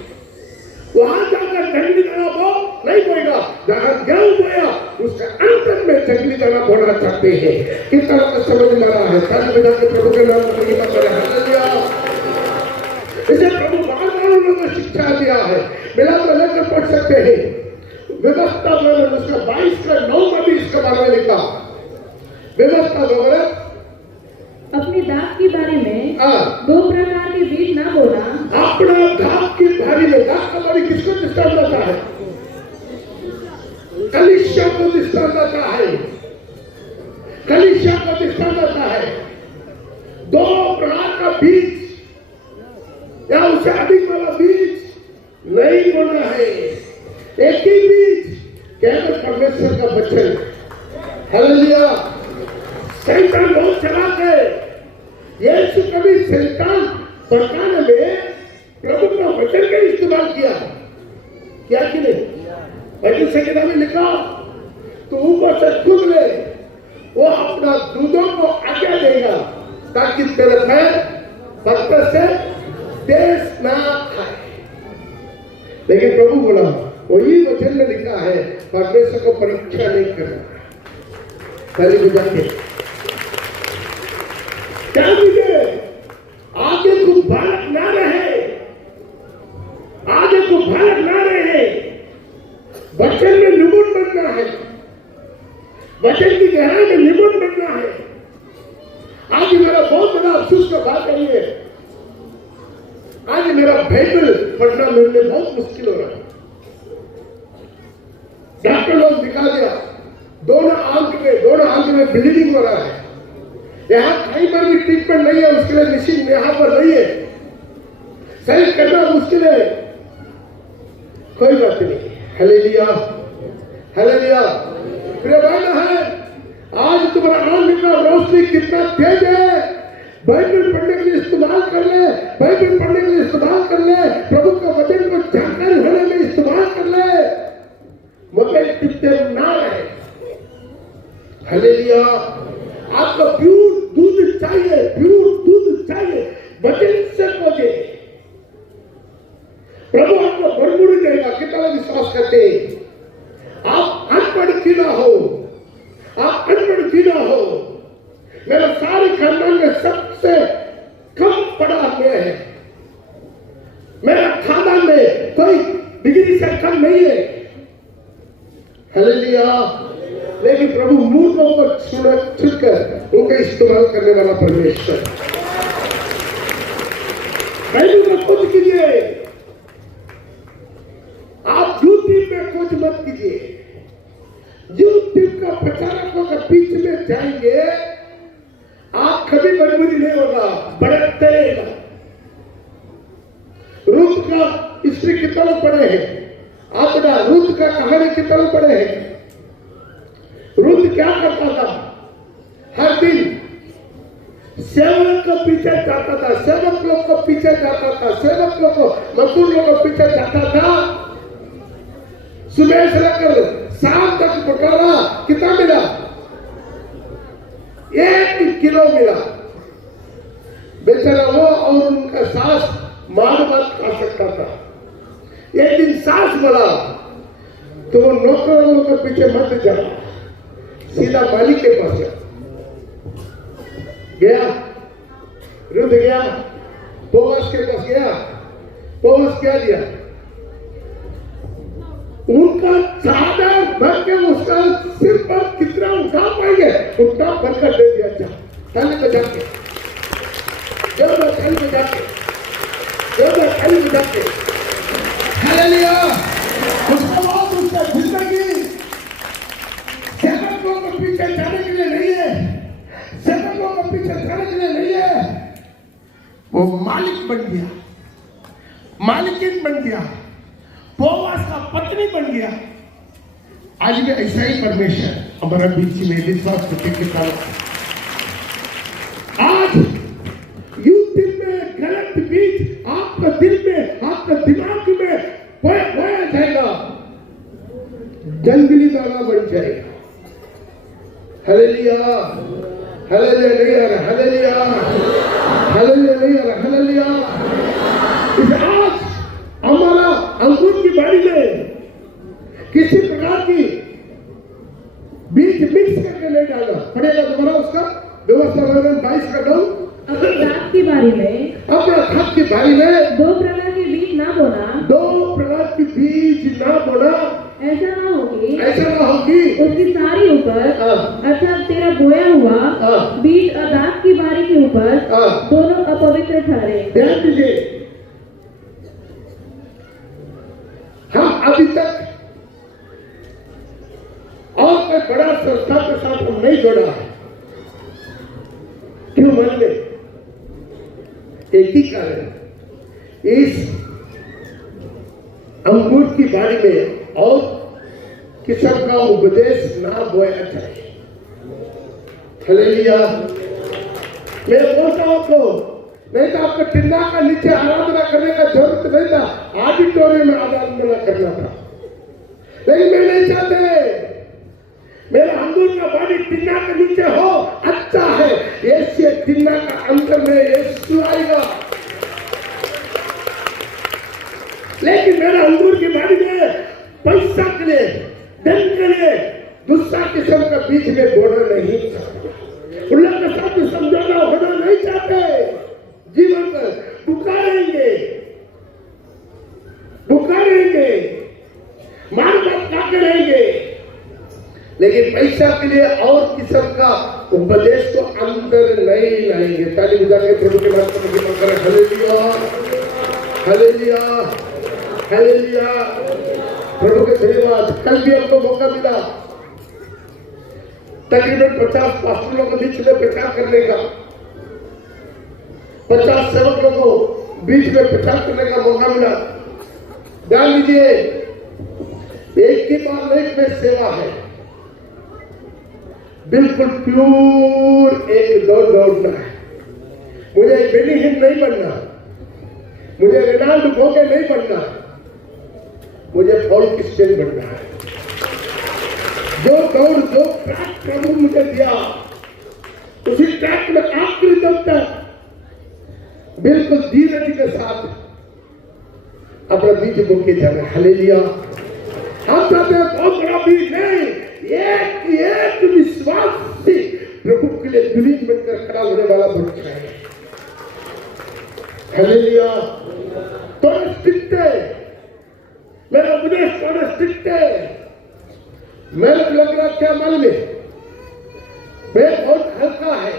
वहां जाकर जंगली दाना बो नहीं बोएगा, जहां गेहूं बोया उसका अंतर में जंगली दाना बोना चाहते हैं। कितना समझ में आ रहा है? प्रभु के नाम में महिमा करें, हालेलुया। इसे प्रभु बार-बार उन्होंने शिक्षा दिया है, मिला तो लेकर पढ़ सकते हैं। व्यवस्था में उसका 22:9 में भी इसके बारे में लिखा। व्यवस्था वगैरह अपनी दाख की बारी में दो प्रकार के बीज ना बोना। अपना दाख की बारी में, दाख का बारी किसको दृष्टांत देता है? कलीसिया को दृष्टांत देता है, कलीसिया को दृष्टांत देता है। दो प्रकार का बीज या उससे अधिक वाला बीज नहीं बोना है, एक ही बीज केवल परमेश्वर का वचन। हालेलुया। शैतान बहुत चालाक है। यीशु कभी शैतान भड़काने में प्रभु का वचन का इस्तेमाल किया कि नहीं? वचन संहिता में लिखा तो ऊपर से खुद ले, वो अपना दूधों को आज्ञा देगा ताकि तेरे पैर पत्थर से देश ना खाए। लेकिन प्रभु बोला वही वचन में लिखा है परमेश्वर को परीक्षा नहीं करना। पहले बुझा के क्या मुझे आगे को बालक ना रहे, आगे को बालक ना रहे, वचन में निपुण बनना है, वचन की गहराई में निपुण बनना है। आज मेरा बहुत बड़ा अफसोस का बात है, आज मेरा बाइबल पढ़ना मेरे लिए बहुत मुश्किल हो रहा है। डॉक्टर लोग दिखा दिया, दोनों आंख में ब्लीडिंग हो रहा है। यहाँ कहीं पर भी ट्रीटमेंट नहीं है, उसके लिए मशीन यहाँ पर नहीं है, सही करना मुश्किल है। कोई बात नहीं, हालेलुया, हालेलुया। प्रिय भाई है, आज तुम्हारा आंख का रोशनी कितना तेज है। बाइबल पढ़ने के लिए इस्तेमाल कर ले, बाइबल पढ़ने के लिए इस्तेमाल कर ले, प्रभु का वचन को जानकारी होने में इस्तेमाल कर ले, मोबाइल टिपते ना रहे। हालेलुया। आपको प्योर दूध चाहिए, प्योर दूध चाहिए, वचन से खोजे। प्रभु आपको भरपूरी देगा। कितना विश्वास करते? आप अनपढ़ क्यों ना हो, आप अनपढ़ क्यों ना हो, मेरे सारे खानदान में सबसे कम पढ़ा हुआ है, मेरा खानदान में कोई डिग्री से कम नहीं है। हालेलुया। लेकिन प्रभु मूर्खों को छुड़कर उनका इस्तेमाल करने वाला परमेश्वर। बाइबल में खोज कीजिए, आप यूट्यूब में खोज मत कीजिए। यूट्यूब का प्रचारकों के बीच में जाएंगे, आप कभी मजबूरी नहीं होगा, बढ़ते रहेगा। रूथ का हिस्ट्री कितना लोग पढ़े हैं? आप बता, रूथ का कहानी कितना लोग पढ़े हैं? रूथ क्या करता था? हर दिन सेवक को पीछे जाता था, सेवक लोग को पीछे जाता था, सेवक लोग को, मजदूर लोग को पीछे जाता था। सुबह से लेकर शाम तक बटोरा कितना मिला? 1 किलो मिला। बेचारा वो और उनका सास मार बात खा सकता था। एक दिन सास बोला तो वो नौकरों के पीछे मत जा, सीधा मालिक के पास जा। गया, रुद गया, बोअज के पास गया। बोअज क्या दिया? उनका चादर भर के उसका सिर पर कितना उठा पाएंगे उतना भरकर दे दिया। था थाली में जाके, जब थाली में जाके, जब थाली में जाके, हालेलुया। उसके बाद उसका जिंदगी सेवकों के पीछे जाने के लिए नहीं है, सेवकों के पीछे जाने के लिए नहीं है। वो मालिक बन गया, मालिकिन बन गया, बोअज का पत्नी बन गया। आज भी ऐसा ही परमेश्वर हमारा बीच में विश्वास करने के कारण आज युद्ध में गलत बीज आपका दिल में, आपका दिमाग में बोया जाएगा, जंगली दाना बन जाएगा। हालेलुया, हालेलुया नहीं आ रहा, हालेलुया, हालेलुया नहीं आ रहा, हालेलुया। इस आज हमारा अंगूर की बाड़ी में किसी प्रकार की बीज मिक्स करके नहीं डालना पड़ेगा। दोबारा उसका व्यवस्था 22 का डाउन। अपने धान की बारी में, अपने धान की बारी में 2 प्रकार के बीज ना बोना, 2 प्रकार की बीज ना बोना। ऐसा ना होगी, ऐसा ना होगी उसकी सारी उपज अर्थात तेरा बोया हुआ बीज और दाख की बारी के ऊपर दोनों अपवित्र ठहरे। ध्यान दीजिए, हम अभी तक और कोई बड़ा संस्था के साथ हम नहीं जोड़ा है। क्यों मन में? एक ही कारण, इस अंगूर की बाड़ी में और किस्म का उपदेश ना बोया जाए। हालेलुया। मैं बोलता हूं आपको, नहीं तो आपको टिन्ना का नीचे आराधना करने का जरूरत नहीं था, ऑडिटोरियम में आराधना करना था। लेकिन मैं नहीं चाहते मेरा अंगूर का बाड़ी टिन्ना के नीचे हो, अच्छा है। ऐसे टिन्ना का अंदर में यीशु आएगा। लेकिन मेरा अंगूर की बाड़ी में पैसा के लिए, धन के लिए दूसरा किस्म का बीच में बोना नहीं चाहते, उन लोग के साथ समझौता होना नहीं चाहते। जीवन पर पुकारेंगे, पुकारेंगे, मार बात खाते रहेंगे, लेकिन पैसा के लिए और किस्म का उपदेश को अंदर नहीं लाएंगे। ताली बजा के प्रभु के नाम पर महिमा करें। Hallelujah, hallelujah, hallelujah. प्रभु के धन्यवाद। कल भी हमको मौका मिला तकरीबन 50 पास्टरों के बीच में प्रचार करने का, 50 सेवकों को बीच में प्रचार करने का मौका मिला। ध्यान दीजिए, एक की बात नहीं में सेवा है, बिल्कुल प्योर एक दौड़ना है। मुझे बेनी हिम नहीं बनना, मुझे रेनाल्डो भोगे नहीं बनना, मुझे पॉल क्रिस्टियन बनना है। जो दौड़, जो ट्रैक प्रभु मुझे दिया, उसी ट्रैक में आखिरी दम तक बिल्कुल धीरज के साथ अपना बीज बो के जाना। हालेलुया। हम चाहते हैं बहुत बड़ा बीज नहीं, एक विश्वासी प्रभु के लिए दुलीन बनकर खड़ा होने वाला बन जाए। हालेलुया। थोड़े स्ट्रिक्ट है, मेरा उपदेश थोड़े स्ट्रिक्ट है। मेरे लग रहा क्या मालूम है, मैं बहुत हल्का है।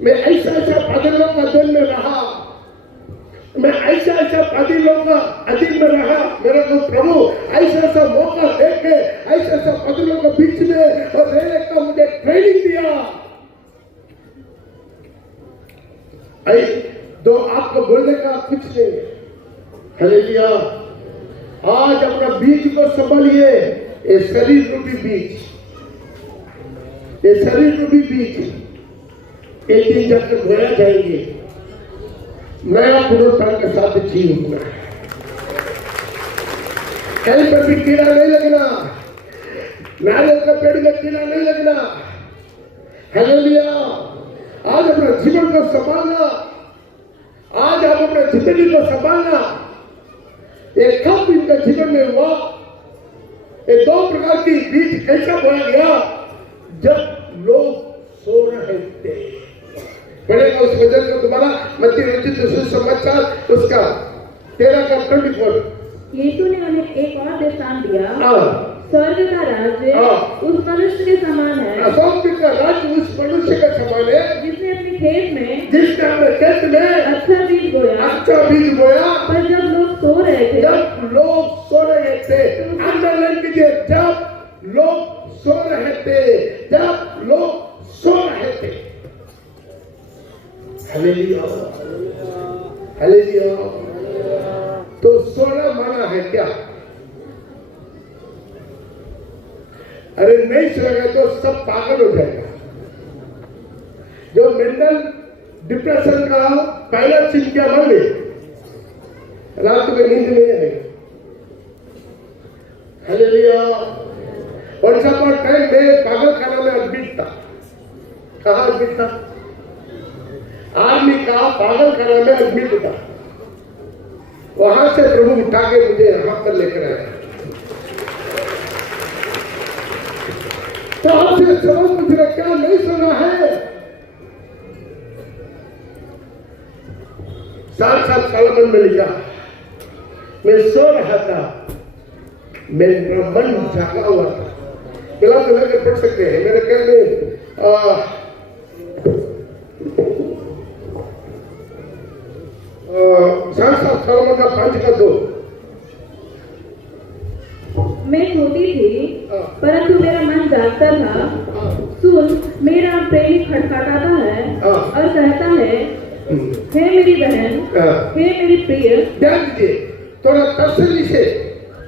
मैं ऐसा ऐसा बादलों का दिल में रहा, मैं ऐसा ऐसा बादलों का अधीन में रहा। मेरे को प्रभु ऐसा ऐसा मौका देके ऐसा ऐसा बादलों के बीच में और रहने का मुझे ट्रेनिंग दिया। तो आपको बोलने का कुछ नहीं है। हालेलुया। आज अपना बीज को संभालिए, ये शरीर रूपी बीज, ये शरीर रूपी बीज एक दिन जाकर बोया जाएंगे, नया पुनरुत्थान के साथ जी उठना है। कहीं पर भी कीड़ा नहीं लगना, नारियल का पेड़ में कीड़ा नहीं लगना। हालेलुया। आज अपना जीवन को संभालना, आज आप अपने जिंदगी को संभालना। ये कब इनका जीवन में हुआ? ये दो प्रकार की बीज कैसा बोया गया? जब लोग सो रहे थे। पढ़ेगा उस वचन को दोबारा, मत्ती रचित सुसमाचार उसका 13 का 24। यीशु ने उन्हें एक और दृष्टांत दिया, स्वर्ग का राज्य उस मनुष्य के समान है, स्वर्ग का राज्य उस मनुष्य के समान है जिसने अपने खेत में खेत में अच्छा बीज बोया। पर जब लोग सो रहे थे, अंडरलाइन कीजिए, जब लोग सो रहे थे। Hallelujah, hallelujah. तो सोना माना है क्या? अरे नहीं सोएगा तो सब पागल हो जाएगा। जो मेंटल डिप्रेशन का पहला चिन्ह क्या माने? रात में नींद नहीं आएगी। हालेलुया। वंस अपॉन टाइम में पागल खाना में एडमिट था। कहाँ एडमिट था? आर्मी का पागल खाना में एडमिट था। वहां से प्रभु उठा के मुझे यहां पर लेकर आया। तो आपसे समझ मुझे क्या नहीं सुना है? 7 साल में लिखा, मैं सो रहा था, मेरा मन जागा हुआ था। मिला तो लेकर पढ़ सकते हैं मेरे ख्याल में 7 साल का 5 का 2। मैं छोटी थी, परंतु मेरा मन जागता था। सुन, मेरा प्रेमी खटखटाता है और कहता है, हे मेरी बहन, हे मेरी प्रिय। ध्यान दीजिए, थोड़ा तसल्ली से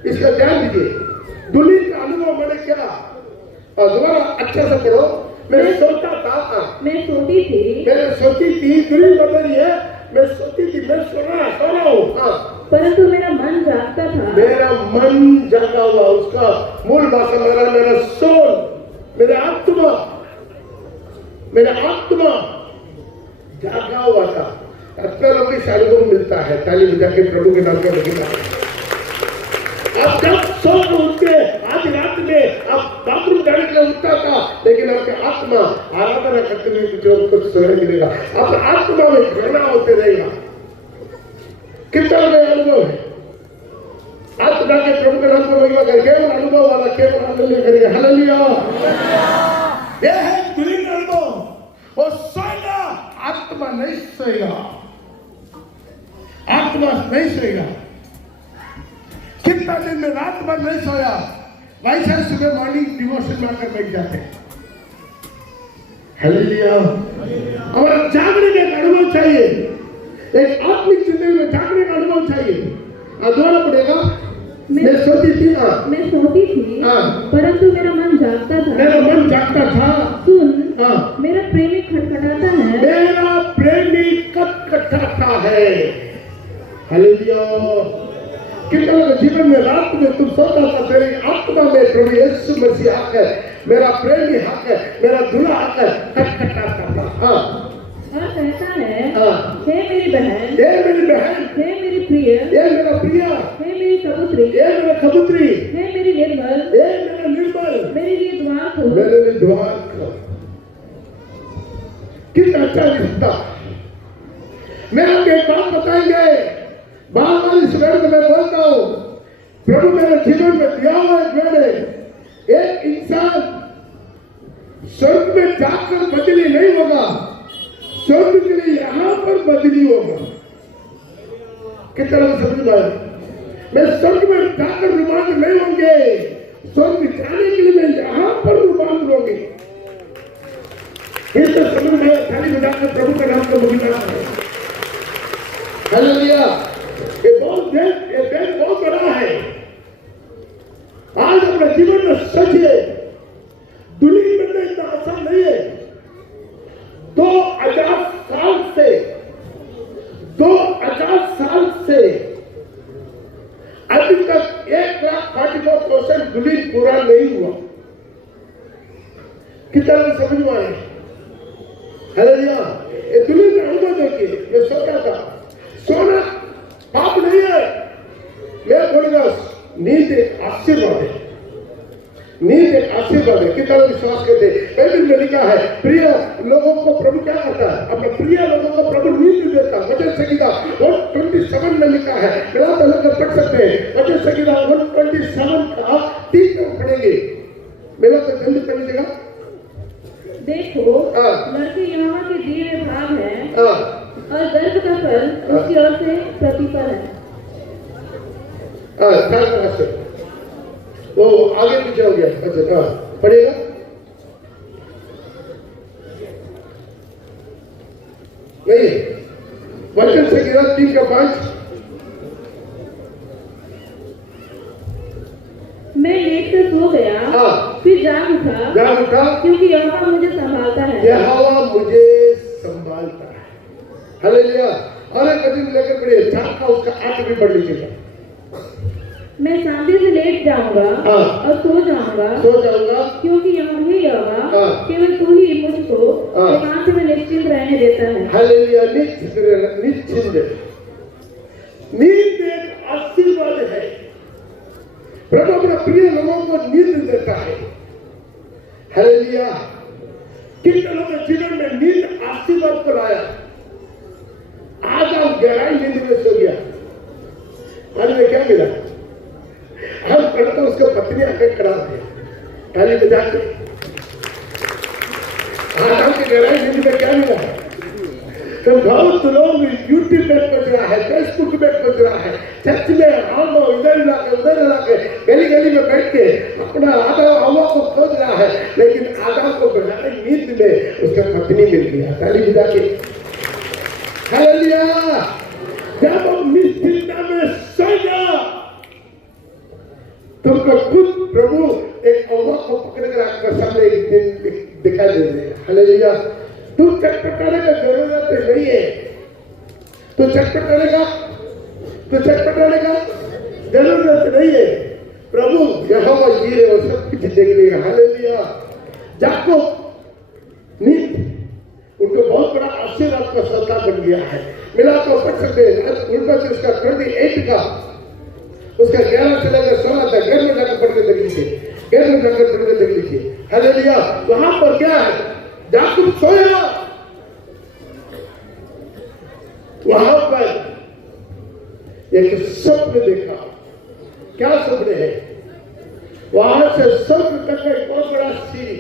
इसका ध्यान दीजिए। दुल्हन का अनुभव मैंने क्या? और दोबारा अच्छा से पढ़ो। मैं सोता था, मैं सोती थी, मैंने सोती थी, दुल्हन बता रही है, मैं सोती थी, मैं सो रहा हूँ। परंतु मेरा मन जागता था। मेरा मन जागा हुआ, उसका मूल भाषा मेरा सोल, मेरा आत्मा जागा हुआ था। अपना लोग की शायद को मिलता है। ताली बजा के प्रभु के नाम का बगिना। अब जब सो उठ के आज रात में अब बाथरूम जाने के लिए उठता था, लेकिन आपके आत्मा आराधना करते हुए कुछ सोने मिलेगा। अब आत्मा में घृणा होते रहेगा। कितना में अनुभव है? आत्मा के प्रभु के नाम को महिमा कर, केवल अनुभव वाला केवल आनंद करेगा। हालेलुया। यह है दुल्हन का अनुभव। और सोएगा, आत्मा नहीं सोएगा, आत्मा नहीं सोएगा। कितना दिन में रात भर नहीं सोया, वैसे सुबह मॉर्निंग डिवोशन में आकर बैठ जाते हैं। हालेलुया। और जागने का अनुभव चाहिए, एक आत्मिक जिंदगी में जागने का अनुभव चाहिए। दोबारा पड़ेगा। मैं सोती थी, परंतु मेरा मन जागता था। मेरा मन जागता था। सुन, मेरा प्रेमी खटखटाता है। मेरा प्रेमी खटखटाता है। हालेलुया। कितना जीवन में रात में तुम सोता था, तेरी आत्मा में प्रभु यीशु मसीह हक है, मेरा प्रेमी हक है, मेरा दूल्हा हक है, खटखटाता था। और कहता है, हे मेरी बहन, हे मेरी बहन, हे मेरी प्रिय, हे मेरा प्रिया, हे मेरी कबूतरी, हे मेरा कबूतरी, हे मेरी निर्मल, हे मेरा निर्मल, मेरे लिए दुआ करो, मेरे लिए दुआ करो। कितना अच्छा रिश्ता। मैं आपको एक बात बताएंगे, बार बार इस वेद में मैं बोलता हूँ, प्रभु मेरे जीवन में दिया हुआ एक वेद है। एक इंसान स्वर्ग में जाकर बदली नहीं होगा, स्वर्ग के लिए यहाँ पर बदली होगा। कितना समझ में आया? मैं स्वर्ग में जाकर रुमाल नहीं होंगे, स्वर्ग जाने के लिए मैं यहाँ पर रुमाल होंगे। इस तो समझ में आया? थाली बजाकर प्रभु का नाम को बगिना है। हालेलुया। ये देश बहुत बड़ा है। आज अपने जीवन में सोचिए, दुनिया में इतना आसान नहीं है। 2000 साल से अभी तक 1,44,000 दुल्हन पूरा नहीं हुआ। कितना समझ में आए? हालेलुया। ये दुल्हन का अनुभव देखिए। मैं सोता था, सोना आशीर्वाद है। कितना विश्वास करते हैं? बाइबल में लिखा है प्रिय लोगों को प्रभु क्या करता है? अपने प्रिय लोगों को प्रभु नींद देता है। वचन संहिता 127 में लिखा है, गलातियों में पढ़ सकते हैं। वचन संहिता 127 का 3 को पढ़ेंगे। मेरा तो जल्दी पढ़ लीजिएगा। देखो लड़के यहोवा के दिए हुए भाग है और गर्भ का फल उसकी ओर से प्रतिफल है। वो आगे पीछे हो गया। अच्छा पढ़िएगा। नहीं, वचन संहिता 3 का 5। मैं लेट कर सो गया, फिर जाग उठा क्योंकि यहोवा मुझे संभालता है। यहोवा मुझे संभालता है। हालेलुया। और एक कदम लेकर पढ़िए। 4 का उसका 8 भी पढ़ लीजिएगा। मैं शांति से लेट जाऊंगा और सो जाऊंगा क्योंकि यहोवा केवल तू ही मुझको एकांत में निश्चिंत रहने देता है। हालेलुया। निश्चिंत। नींद एक आशीर्वाद है। प्रभु अपने प्रिय लोगों को नींद देता है। हालेलुया। कितने लोगों के जीवन में नींद आशीर्वाद को लाया। आज आप गहराई नींद में सो गया। आज में क्या मिला? हम पढ़ते उसको पत्नी आकर खड़ा दिया, ताली बजा के। आज आपकी गहराई नींद में क्या मिला? तो बहुत लोग यूट्यूब पे पहुंच रहा है, फेसबुक पे पहुंच रहा है, चर्च में हम उधर इलाके गली गली में बैठ के अपना आधा हवा को खोज रहा है, लेकिन आधा को गहराई नींद में उसका पत्नी मिल गया। ताली बजा के। हालेलुया। जब हम निश्चिंता में सो जाओ, तुमको खुद प्रभु एक हवा को पकड़ कर आपके सामने एक दिन दिखाई दे देगा। हालेलुया। तुम चटपटाने का जरूरत नहीं है। तो चटपटाने का जरूरत नहीं है। प्रभु यहोवा जी रहे हो, सब कुछ देख लेगा। हालेलुया। जाको नींद उनको बहुत बड़ा आशीर्वाद का सौदा बन गया है। मिला तो पढ़ सकते हैं। उनका उसका 28 का उसका 11 से लेकर 16 तक घर में जाकर पढ़ के देख लीजिए। हालेलुया। वहां पर क्या है? जाकुब सोया, वहां पर एक स्वप्न देखा। क्या स्वप्न है? वहां से स्वर्ग तक एक बहुत बड़ा सीढ़ी,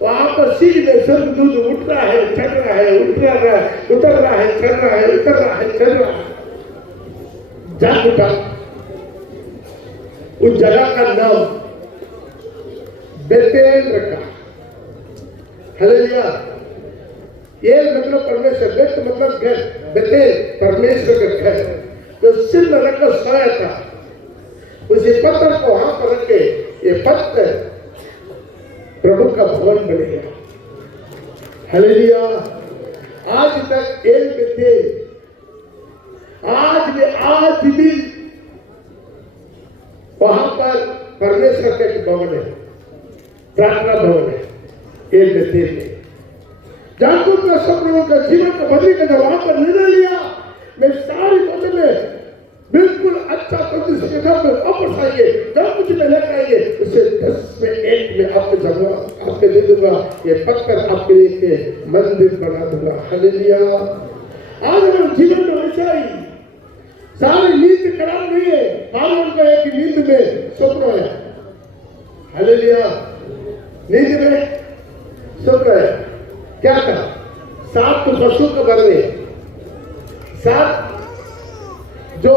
वहां पर सीढ़ी में स्वर्गदूत उठ रहा है, चढ़ रहा है, उतर रहा है, चढ़ रहा है। जाग उठा। उस जगह का नाम बेतेल रखा। हालेलुया। ये मतलब परमेश्वर, बेत मतलब घर, बेतेल परमेश्वर का घर। जो सिर में रखकर सोया था, उसी पत्थर को वहां पर रखे, ये पत्थर प्रभु का भवन बनेगा। हालेलुया। आज तक एल बेतेल आज भी वहां पर परमेश्वर का एक भवन है, प्रार्थना भवन है। एल बेतेल में याकूब का स्वप्न का जीवन का बदली का जब वहां पर निर्णय लिया, मैं सारी बातें में बिल्कुल अच्छा के घर में वापस आइए, जब कुछ में लेकर आइए, उसे 10 में 1 में आपके दे दूंगा। ये पत्थर आपके लिए मंदिर बना दूंगा। हालेलुया। आज हमारे जीवन में ऐसा ही सारी नींद खराब नहीं है। मालूम का है कि नींद में स्वप्न है। हालेलुया। नींद में स्वप्न है। क्या था? 7 पशु के बारे में, 7 जो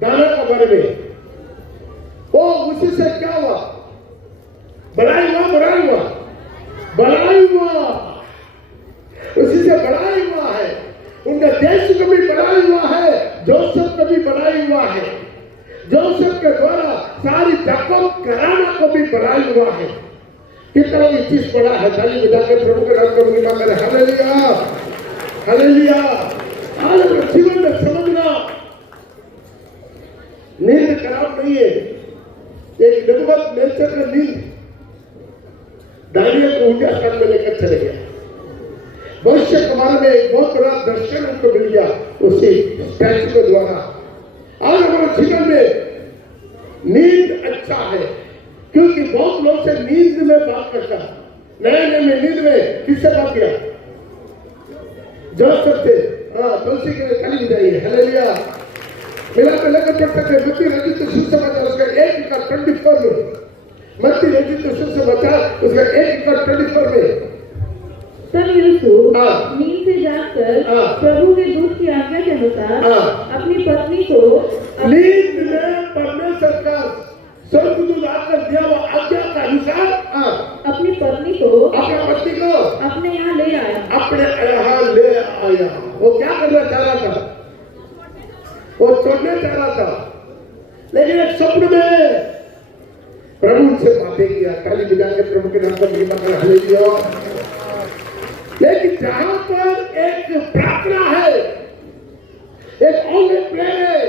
दाना का बारे में, वो उसी से क्या हुआ? बढ़ाई हुआ, उसी से बढ़ाई हुआ है। उनका देश को भी बढ़ाई हुआ है, जोसेफ को भी बढ़ाई हुआ है। जोसेफ के द्वारा सारी याकूब घराना को भी बढ़ाई हुआ है। कितना ये चीज पड़ा है। ताली बजाकर प्रभु के नाम का महिमा करें। हालेलुया। हालेलुया। आज जीवन में समझना, नींद खराब नहीं है। एक नबुवत नेचर का नींद दानियल को ऊंचे स्थान में लेकर चले गया। भविष्य के बारे में एक बहुत बड़ा दर्शन उनको मिल गया उसी स्टैचू के द्वारा। आज हमारे जीवन में नींद अच्छा है, क्योंकि बहुत लोग से नए में नींद में किससे बात किया? जोसेफ थे। तुलसी के लिए खाली जाइए। हालेलुया। मिला के लेकर पढ़ सकते हैं। मत्ती रचित सुसमाचार उसका 1:24 में, मत्ती रचित सुसमाचार उसका 1:24 में। तब यूसुफ नींद से जागकर प्रभु के दूत की आज्ञा के अनुसार अपनी पत्नी को नींद में परमेश्वर का स्वर्गदूत आकर दिया हुआ आज्ञा के अनुसार अपनी पत्नी को अपने यहाँ ले आया। अपने यहाँ ले आया। वो क्या करना चाह रहा था? वो छोड़ना चाह रहा था, लेकिन एक स्वप्न में प्रभु से बातें किया। ताली बजा के प्रभु के नाम पर महिमा कर। हालेलुया। लेकिन जहां पर एक प्रार्थना है, एक ऑनलाइन प्रेयर है,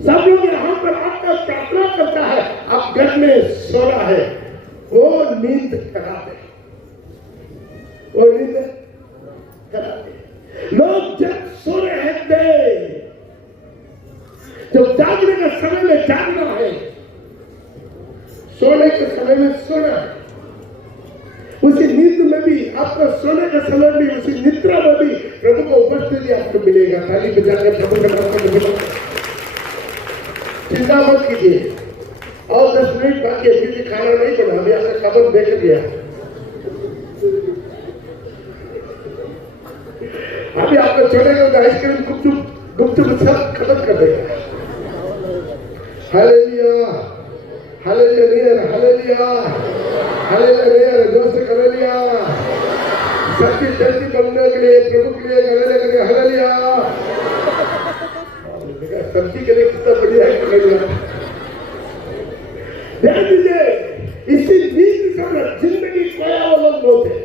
सब लोग यहाँ पर आकर प्रार्थना करता है, आप घर में सो रहा है, वो नींद खराब है, वो नींद खराब है। लोग जब सो रहे थे, जब जागने का समय में जागना है, सोने के समय में सोना है, उसी नींद में भी आपको सोने के समय भी, उसी निद्रा में भी प्रभु को उपस्थिति आपको मिलेगा। ताली बजाकर प्रभु का नाम करना। चिंता मत कीजिए। और 10 मिनट बाकी अभी भी खाना नहीं बना, अभी आपका खबर देख गया। अभी आपको छोड़ेगा तो आइसक्रीम गुपचुप सब खत्म कर देगा। हालेलुया। हालेलुया। हालेलुया। हालेलुया। जोर से हालेलुया। सबकी जल्दी बनने के लिए प्रभु के लिए हालेलुया। हालेलुया। सब्जी के लिए कितना बढ़िया है। हालेलुया। ध्यान दीजिए, इसी नींद से जिंदगी खोया वो लोग होते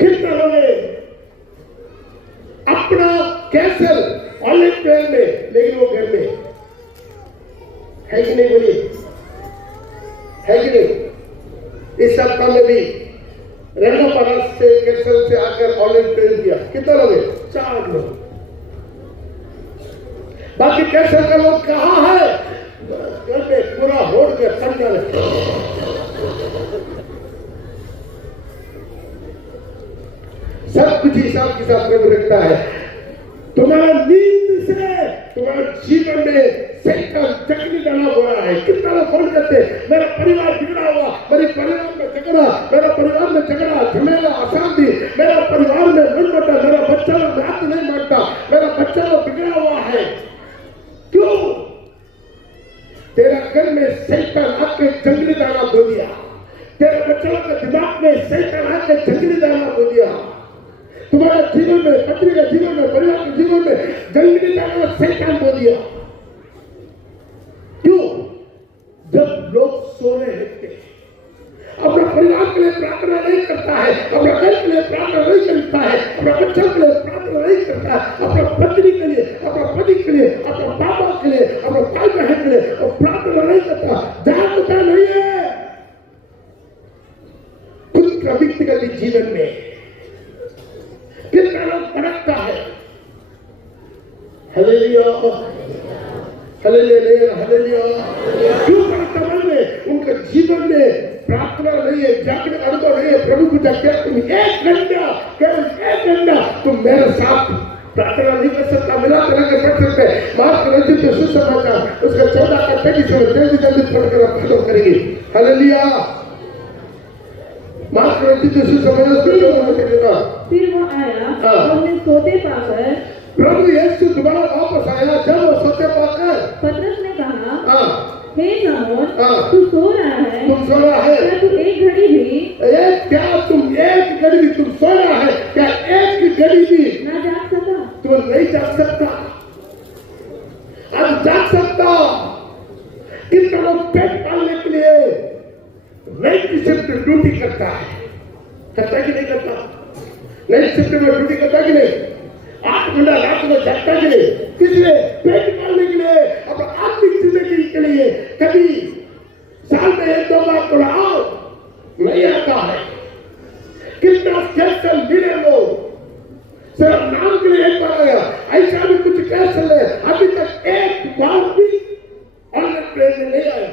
कितना लोग अपना कैंसर ऑलिव पेड़ में, लेकिन वो घर में है कि नहीं? बोलिए, है कि नहीं? इस सप्ताह में भी रंगापारा से कैंसर से आकर ऑलिव पेड़ दिया। कितना लोग है? 4 लोग। बाकी कैंसर का लोग कहाँ है? घर में पूरा होड़ के फंडा है। सब कुछ हिसाब किताब प्रभु रखता है। तुम्हारा नींद से तुम्हारे जीवन में शैतान चकनी डाला हो रहा है। कितना लोग फोन करते, मेरा परिवार बिगड़ा हुआ, मेरे परिवार में झगड़ा, मेरा परिवार में झगड़ा, झमेला, अशांति, मेरा परिवार में मनमुटाव, मेरा बच्चा लोग बात नहीं मानता, मेरा बच्चा लोग बिगड़ा हुआ है। क्यों? तेरा घर में शैतान आके जंगली दाना बो दिया। तेरे बच्चों के दिमाग में शैतान आके जंगली दाना बो दिया। तुम्हारे जीवन में, पत्नी के जीवन में, परिवार के जीवन में जंगली दाना शैतान बो दिया। क्यों? जब लोग सो रहे थे, अपना परिवार के लिए प्रार्थना नहीं करता है, अपना घर के लिए प्रार्थना नहीं करता है, अपना बच्चों के लिए प्रार्थना नहीं करता है, अपना पत्नी के लिए, अपना पति के लिए, अपना पापा के लिए, अपना भाई बहन के लिए और प्रार्थना नहीं करता, जागता नहीं है खुद का व्यक्तिगत जीवन में। कितना लोग भटकता है। हालेलुया। हालेलुया। हालेलुया। क्यों भटकता है? उनके जीवन में प्रार्थना नहीं है, जागने का अनुभव नहीं है। प्रभु पूछा, क्या तुम 1 घंटा, केवल 1 घंटा तुम मेरे साथ प्रार्थना नहीं कर सकता? मिला तरह के पढ़ सकते हैं। मार्क रचित सुसमाचार उसका 14 का 23 जल्दी पढ़कर आप खत्म करेंगे। हालेलुया। मार्क रचित सुसमाचार। फिर वो आया और उन्हें सोते पाकर प्रभु यीशु दोबारा वापस आया। जब वो सोते पाकर पतरस ने कहा, हे शमौन, तू सो रहा है? तुम सो रहा है? क्या तू एक घड़ी भी क्या तुम एक घड़ी भी तुम सो रहा है? क्या एक घड़ी भी ना जाग सका? तो नहीं जाग सकता, अब जाग सकता। कितना लोग पेट पालने के लिए नाइट शिफ्ट ड्यूटी करता है कि नहीं करता? नाइट शिफ्ट में ड्यूटी करता कि नहीं? 8 घंटा रात में जगता के लिए, किस लिए? पेट पालने के लिए, अपना आत्मिक जिंदगी के लिए। कभी साल में 1-2 बार तो आओ नहीं आता है। कितना कैंसर मिले लोग सिर्फ नाम के लिए 1 बार आया। ऐसा भी कुछ कैंसर है अभी तक 1 बार भी ऑनलाइन प्रेयर में नहीं आया।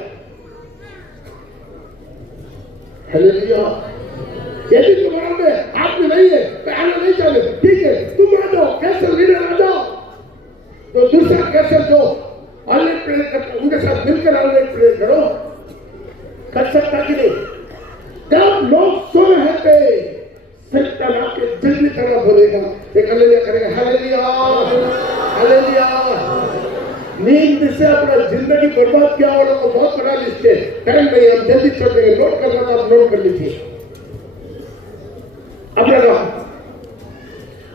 तरह बोलेगा, एक हालेलुया करेगा, हालेलुया हालेलुया। नींद से अपना जिंदगी बर्बाद किया वालों को बहुत बड़ा लिस्ट है। टाइम नहीं, हम जल्दी छोड़ देंगे। नोट करना तो आप नोट कर लीजिए।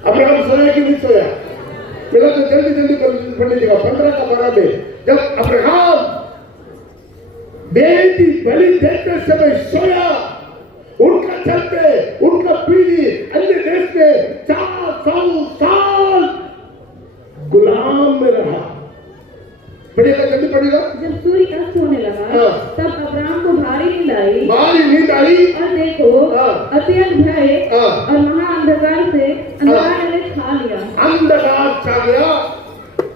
अब्राहम सोया कि नहीं सोया? मेरा तो जल्दी पढ़ लीजिएगा। 15 का 12 में जब अब्राहम बेटी बलि देते समय सोया, उनका चलते उनका पीढ़ी अन्य देश में 400 साल गुलाम में रहा। पढ़िएगा, जल्दी पढ़िएगा। जब सूर्य अस्त होने लगा तब अब्राहम को भारी नींद आई और देखो अत्यंत भय और महाअंधकार से अंधकार ने छा लिया। अंधकार छा गया।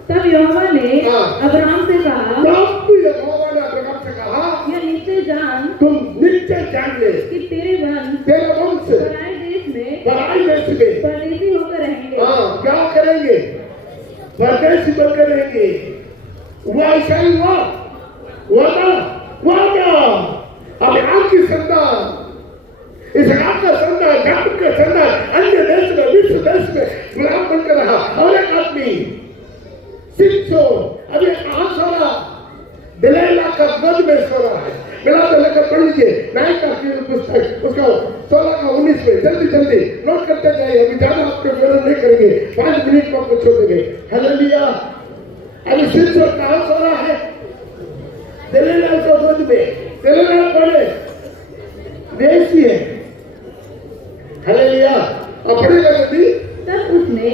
तब यहोवा ने अब्राहम से कहा, यह निश्चय जान, तुम निश्चय जान ले कि तेरे वंश पराए देश में परदेशी होकर रहेंगे। क्या करेंगे? परदेशी होकर रहेंगे। वादा अब्राहम की संतान, इसहाक का संतान, याकूब का संतान अन्य देश में, विश्व देश में गुलाम बनकर रहा। और एक आदमी शिमशोन अभी कहां सो रहा? दिलैला का गोद में सो रहा है। मिला तो लेकर पढ़ लीजिए, नायक का पुस्तक उसका 16 का 19 में। जल्दी नोट करते जाइए, अभी ज्यादा आपके विवरण नहीं करेंगे, 5 मिनट में आपको छोड़ देंगे। हालेलुया। अभी शिमशोन कहां सो रहा है? दिलैला का गोद में। दिलैला कौन है? देशी है। हालेलुया। अब पढ़ेगा जल्दी। तब उसने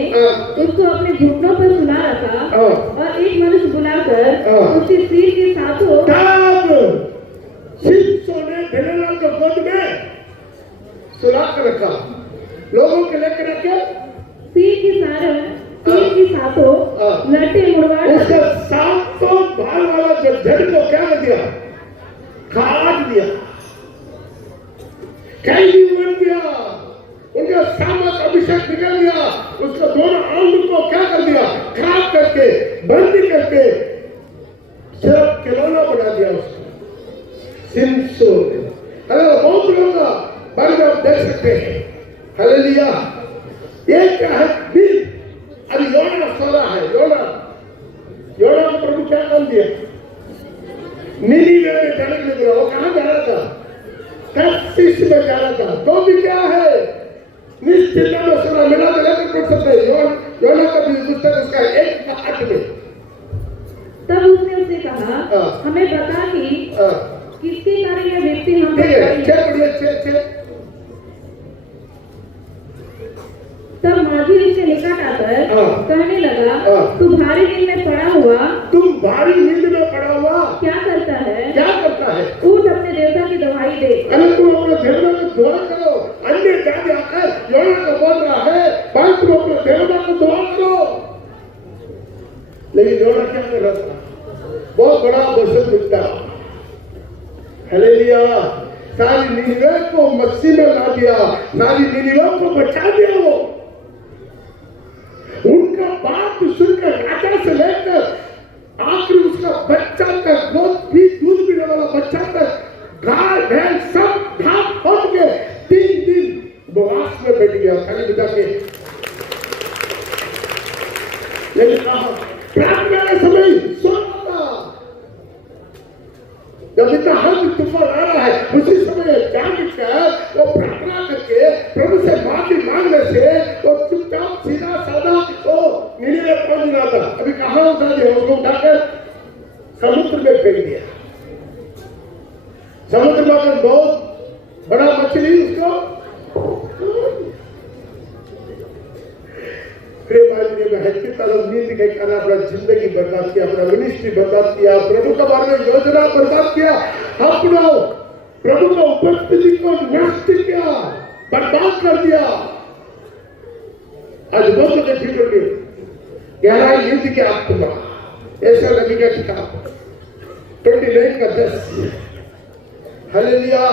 उसको अपने घुटनों पर सुला रखा और एक मनुष्य बुलाकर उसके सिर के साथों शिमशोन ने दिलैला को गोद में सुला कर रखा, लोगों के लेकर रखे, सिर के साथों लटे मुड़वा उसका 700 भाल वाला जो जड़ को क्या कर दिया? काट दिया, कैदी बन गया। उनका सामर्थ अभिषेक निकल गया। उसका दोनों अंग को क्या कर दिया? काट करके, बंद करके सिर्फ खिलौना बना दिया उसको। शिमशोन ने बहुत लोगों का बारे में आप देख सकते हैं। हालेलुया। ये क्या है? दिन अभी योना सो रहा है। योना को प्रभु क्या काम दिया? नीनीवे में जाने के लिए बोला। वो कहां जा रहा था? तर्शीश में जा रहा था। तो भी क्या है? निश्चिंता में सुना। मिला तो लेकर पढ़ सकते हैं। योना का भी पुस्तक उसका 1:8 में। तब उसने उससे कहा, हमें बता कि किसके कारण यह व्यक्ति हम पर तब माझी उसके निकट आकर कहने लगा, तू भारी नींद में पड़ा हुआ क्या करता है? उठ अपने देवता की दवाई दे। अरे तुम अपने देवता को दुआ करो। अन्य जाति आकर योना को बोल रहा है, भाई तुम अपने देवता को दुआ करो। लेकिन योना क्या कर रहा था? बहुत बड़ा वर्षन दिखता। हालेलुया। सारी नीनिवे को मसीह में ला दिया, सारी नीनिवे को बचा दिया। वो उनका बात सुनकर राजा से लेकर आखिर उसका बच्चा तक, दूध पीने वाला बच्चा तक, गाय भैंस सब घाट पहुंच के 3 दिन उपवास में बैठ गया खाली बिता के। लेकिन प्रार्थना का समय सोना था। जब इतना हल्की तूफान आ रहा है, उसी समय जाग कर वो प्रार्थना करके प्रभु से माफी मांगने से वो चुपचाप सीधा साधा वो नीनीवे पहुंच रहा था। अभी कहां उठा दिया? उसको उठाकर समुद्र में फेंक दिया। समुद्र में अगर बहुत बड़ा मछली उसको नींद के कारण अपना जिंदगी बर्बाद किया, अपना मिनिस्ट्री बर्बाद किया, प्रभु का बारे में योजना बर्बाद किया, अपना प्रभु का उपस्थिति को नष्ट किया, बर्बाद कर दिया। आज बहुत अच्छी पड़ी गहराई नींद के आत्मा। ऐसा लगेगा किताब 29 का 10। हालेलुया।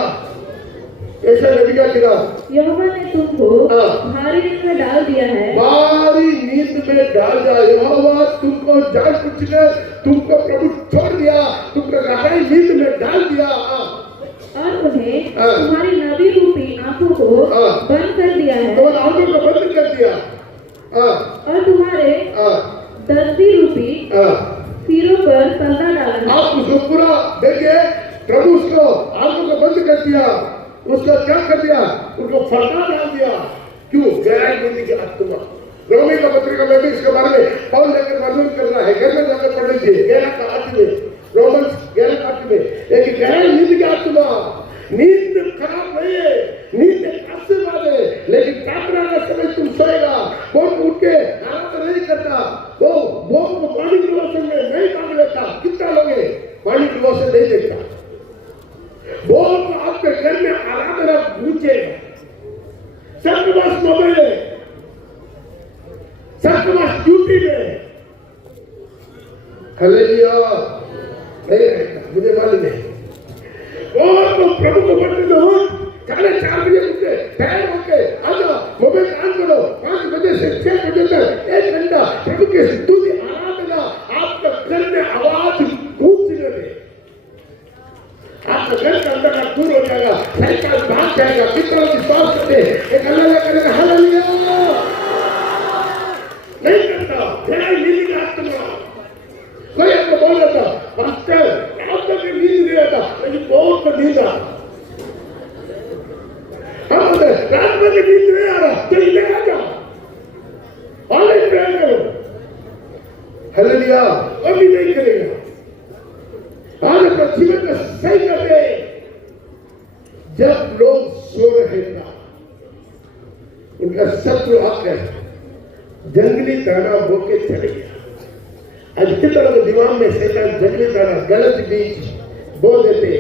ऐसा लगेगा किताब। यहोवा ने तुमको भारी नींद में डाल दिया है। भारी नींद में डाल दिया। यहोवा तुमको जान पूछकर तुमको प्रभु छोड़ दिया, तुमको गहराई नींद में डाल दिया और उन्हें तुम्हारी नबी रूपी आंखों को बंद कर दिया है। आंखों को बंद कर दिया। और तुम्हारे दर्दी रूपी सिरों पर पर्दा डाला। आप उसको पूरा देखिए, प्रभु उसको आंखों को बंद कर दिया, उसका क्या कर दिया, उसको पर्दा डाल दिया। क्यों? गैर नीति की आत्मा। रोमी का पत्रिका में भी इसके बारे में पौल लेकर वर्णन कर रहा है, घर में जाकर पढ़ लीजिए 11 में, रोमन्स 11 में। एक गैर नीति की आत्मा, नींद खराब नहीं है, नींद एक आशीर्वाद है, लेकिन प्रार्थना का समय तुम सोएगा, कौन उठ के आराम नहीं करता, वो पानी डिवोशन में नहीं भाग लेता। कितना लोग पानी डिवोशन नहीं देखता, वो आपके घर में आराधना पूछेगा, सबके पास मोबाइल है, सबके पास ड्यूटी में, हालेलुया नहीं रहता, मुझे मालूम है। और तो प्रभु को बढ़ते दो, 4:30 बजे उठे, तैयार होके आजा, मोबाइल ऑन करो, 5 बजे से 6 बजे तक 1 घंटा प्रभु की स्तुति आराधना। आपका घर में आवाज गूंजने दे, आपका घर का अंदर का दूर हो जाएगा, शैतान भाग जाएगा। कितना विश्वास करते एक अल्लाह करेगा, हालेलुया नहीं करता, जय नीति का आत्मा। कोई आपको बोल रहा था, पास्टर आप तक नींद नहीं आता, लेकिन बहुत तो नींद आ, हम रात में नींद नहीं आ रहा, तो ले आ जाओ, ऑनलाइन प्रेयर करो, हालेलुया। अभी नहीं करेगा, आज अपना जीवन को सही कर दे। जब लोग सो रहे था, उनका शत्रु आकर जंगली दाना बोके चले गया। आज कितना के दिमाग में शैतान जंगली दाना, गलत बीज बो देते।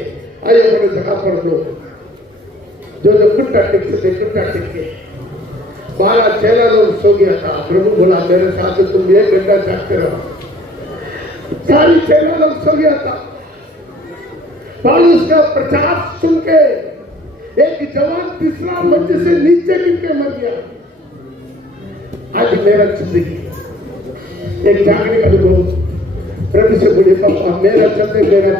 आइए अपने जगह पर लोग जो कुट्टा टिकते, कुट्टा टिके 12 चेला लोग सो गया था। प्रभु बोला मेरे साथ तुम 1 घंटा जागते रहो। 40 चेला लोग सो गया था। पौलुस का प्रचार सुन के एक जवान तीसरा मंच से नीचे गिर के मर गया। आज मेरा जिंदगी एक जागने का अनुभव, प्रभु से बोले पापा मेरा चलते, मेरा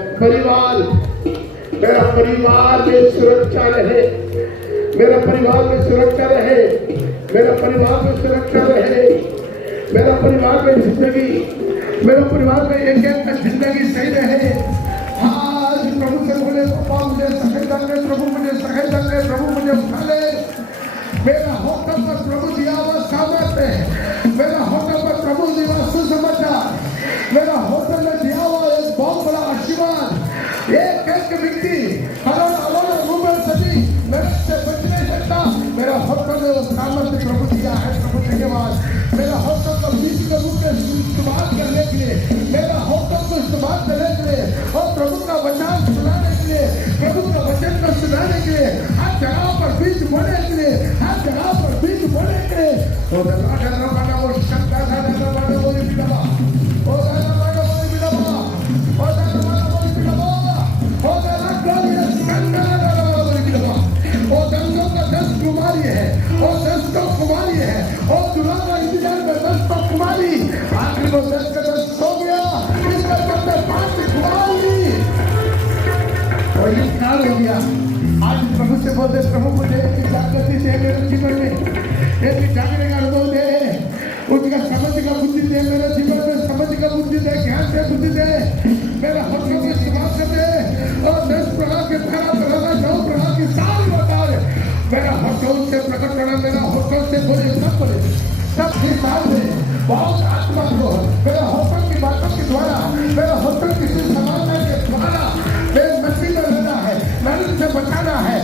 परिवार में सुरक्षा रहे, मेरा परिवार में सुरक्षा रहे, मेरा परिवार में सुरक्षा रहे, मेरा परिवार में जिंदगी, मेरा परिवार में एक का जिंदगी सही रहे। आज प्रभु से बोले पापा मुझे सहायता करे, प्रभु मुझे सहायता करे, प्रभु मुझे उठा ले। मेरा होटल पर प्रभु दिया हुआ सामर्थ्य है, मेरा होटल पर प्रभु दिया सुसमाचार, मेरा होटल में दिया हुआ एक बहुत बड़ा आशीर्वाद। एक व्यक्ति सभी मेरे से बच नहीं सकता। मेरा होटल में वो सामर्थ्य प्रभु दिया है। प्रभु धन्यवाद। मेरा होटल को बीच के रूप में इस्तेमाल करने के लिए, मेरा होटल को इस्तेमाल करने के लिए और प्रभु का वचन सुनाने के लिए, प्रभु का वचन को सुनाने के लिए, हर जगह पर बीच बोने के लिए, हर जगह पर बीच बोने के लिए। वो शक्ता था वो बिलवा, वो कुमारी है और 10 तो कुमारी है और दुल्हा का इंतजार में 10 तो कुमारी, आखिर को 10 का 10 हो गया, इसका मतलब 5 कुमारी और ये ख्याल हो गया। आज प्रभु से बोलते प्रभु मुझे एक जागृति दे मेरे जीवन में, एक जागने का अनुभव दे, उनका समझ का बुद्धि दे मेरे जीवन में, समझ का बुद्धि दे, ज्ञान से बुद्धि दे, मेरा हक को इस्तेमाल कर दे और 10 प्रकार के 9 प्रकार की सारी बता दे। मेरा होटल से प्रकट करना, मेरा होटल से बोले सब हिसाब में बहुत आत्मा को मेरा होटल की बातों के द्वारा, मेरा होटल किसी समाधान के द्वारा मेरे मसीह में रहना है, मैंने उसे बचाना है।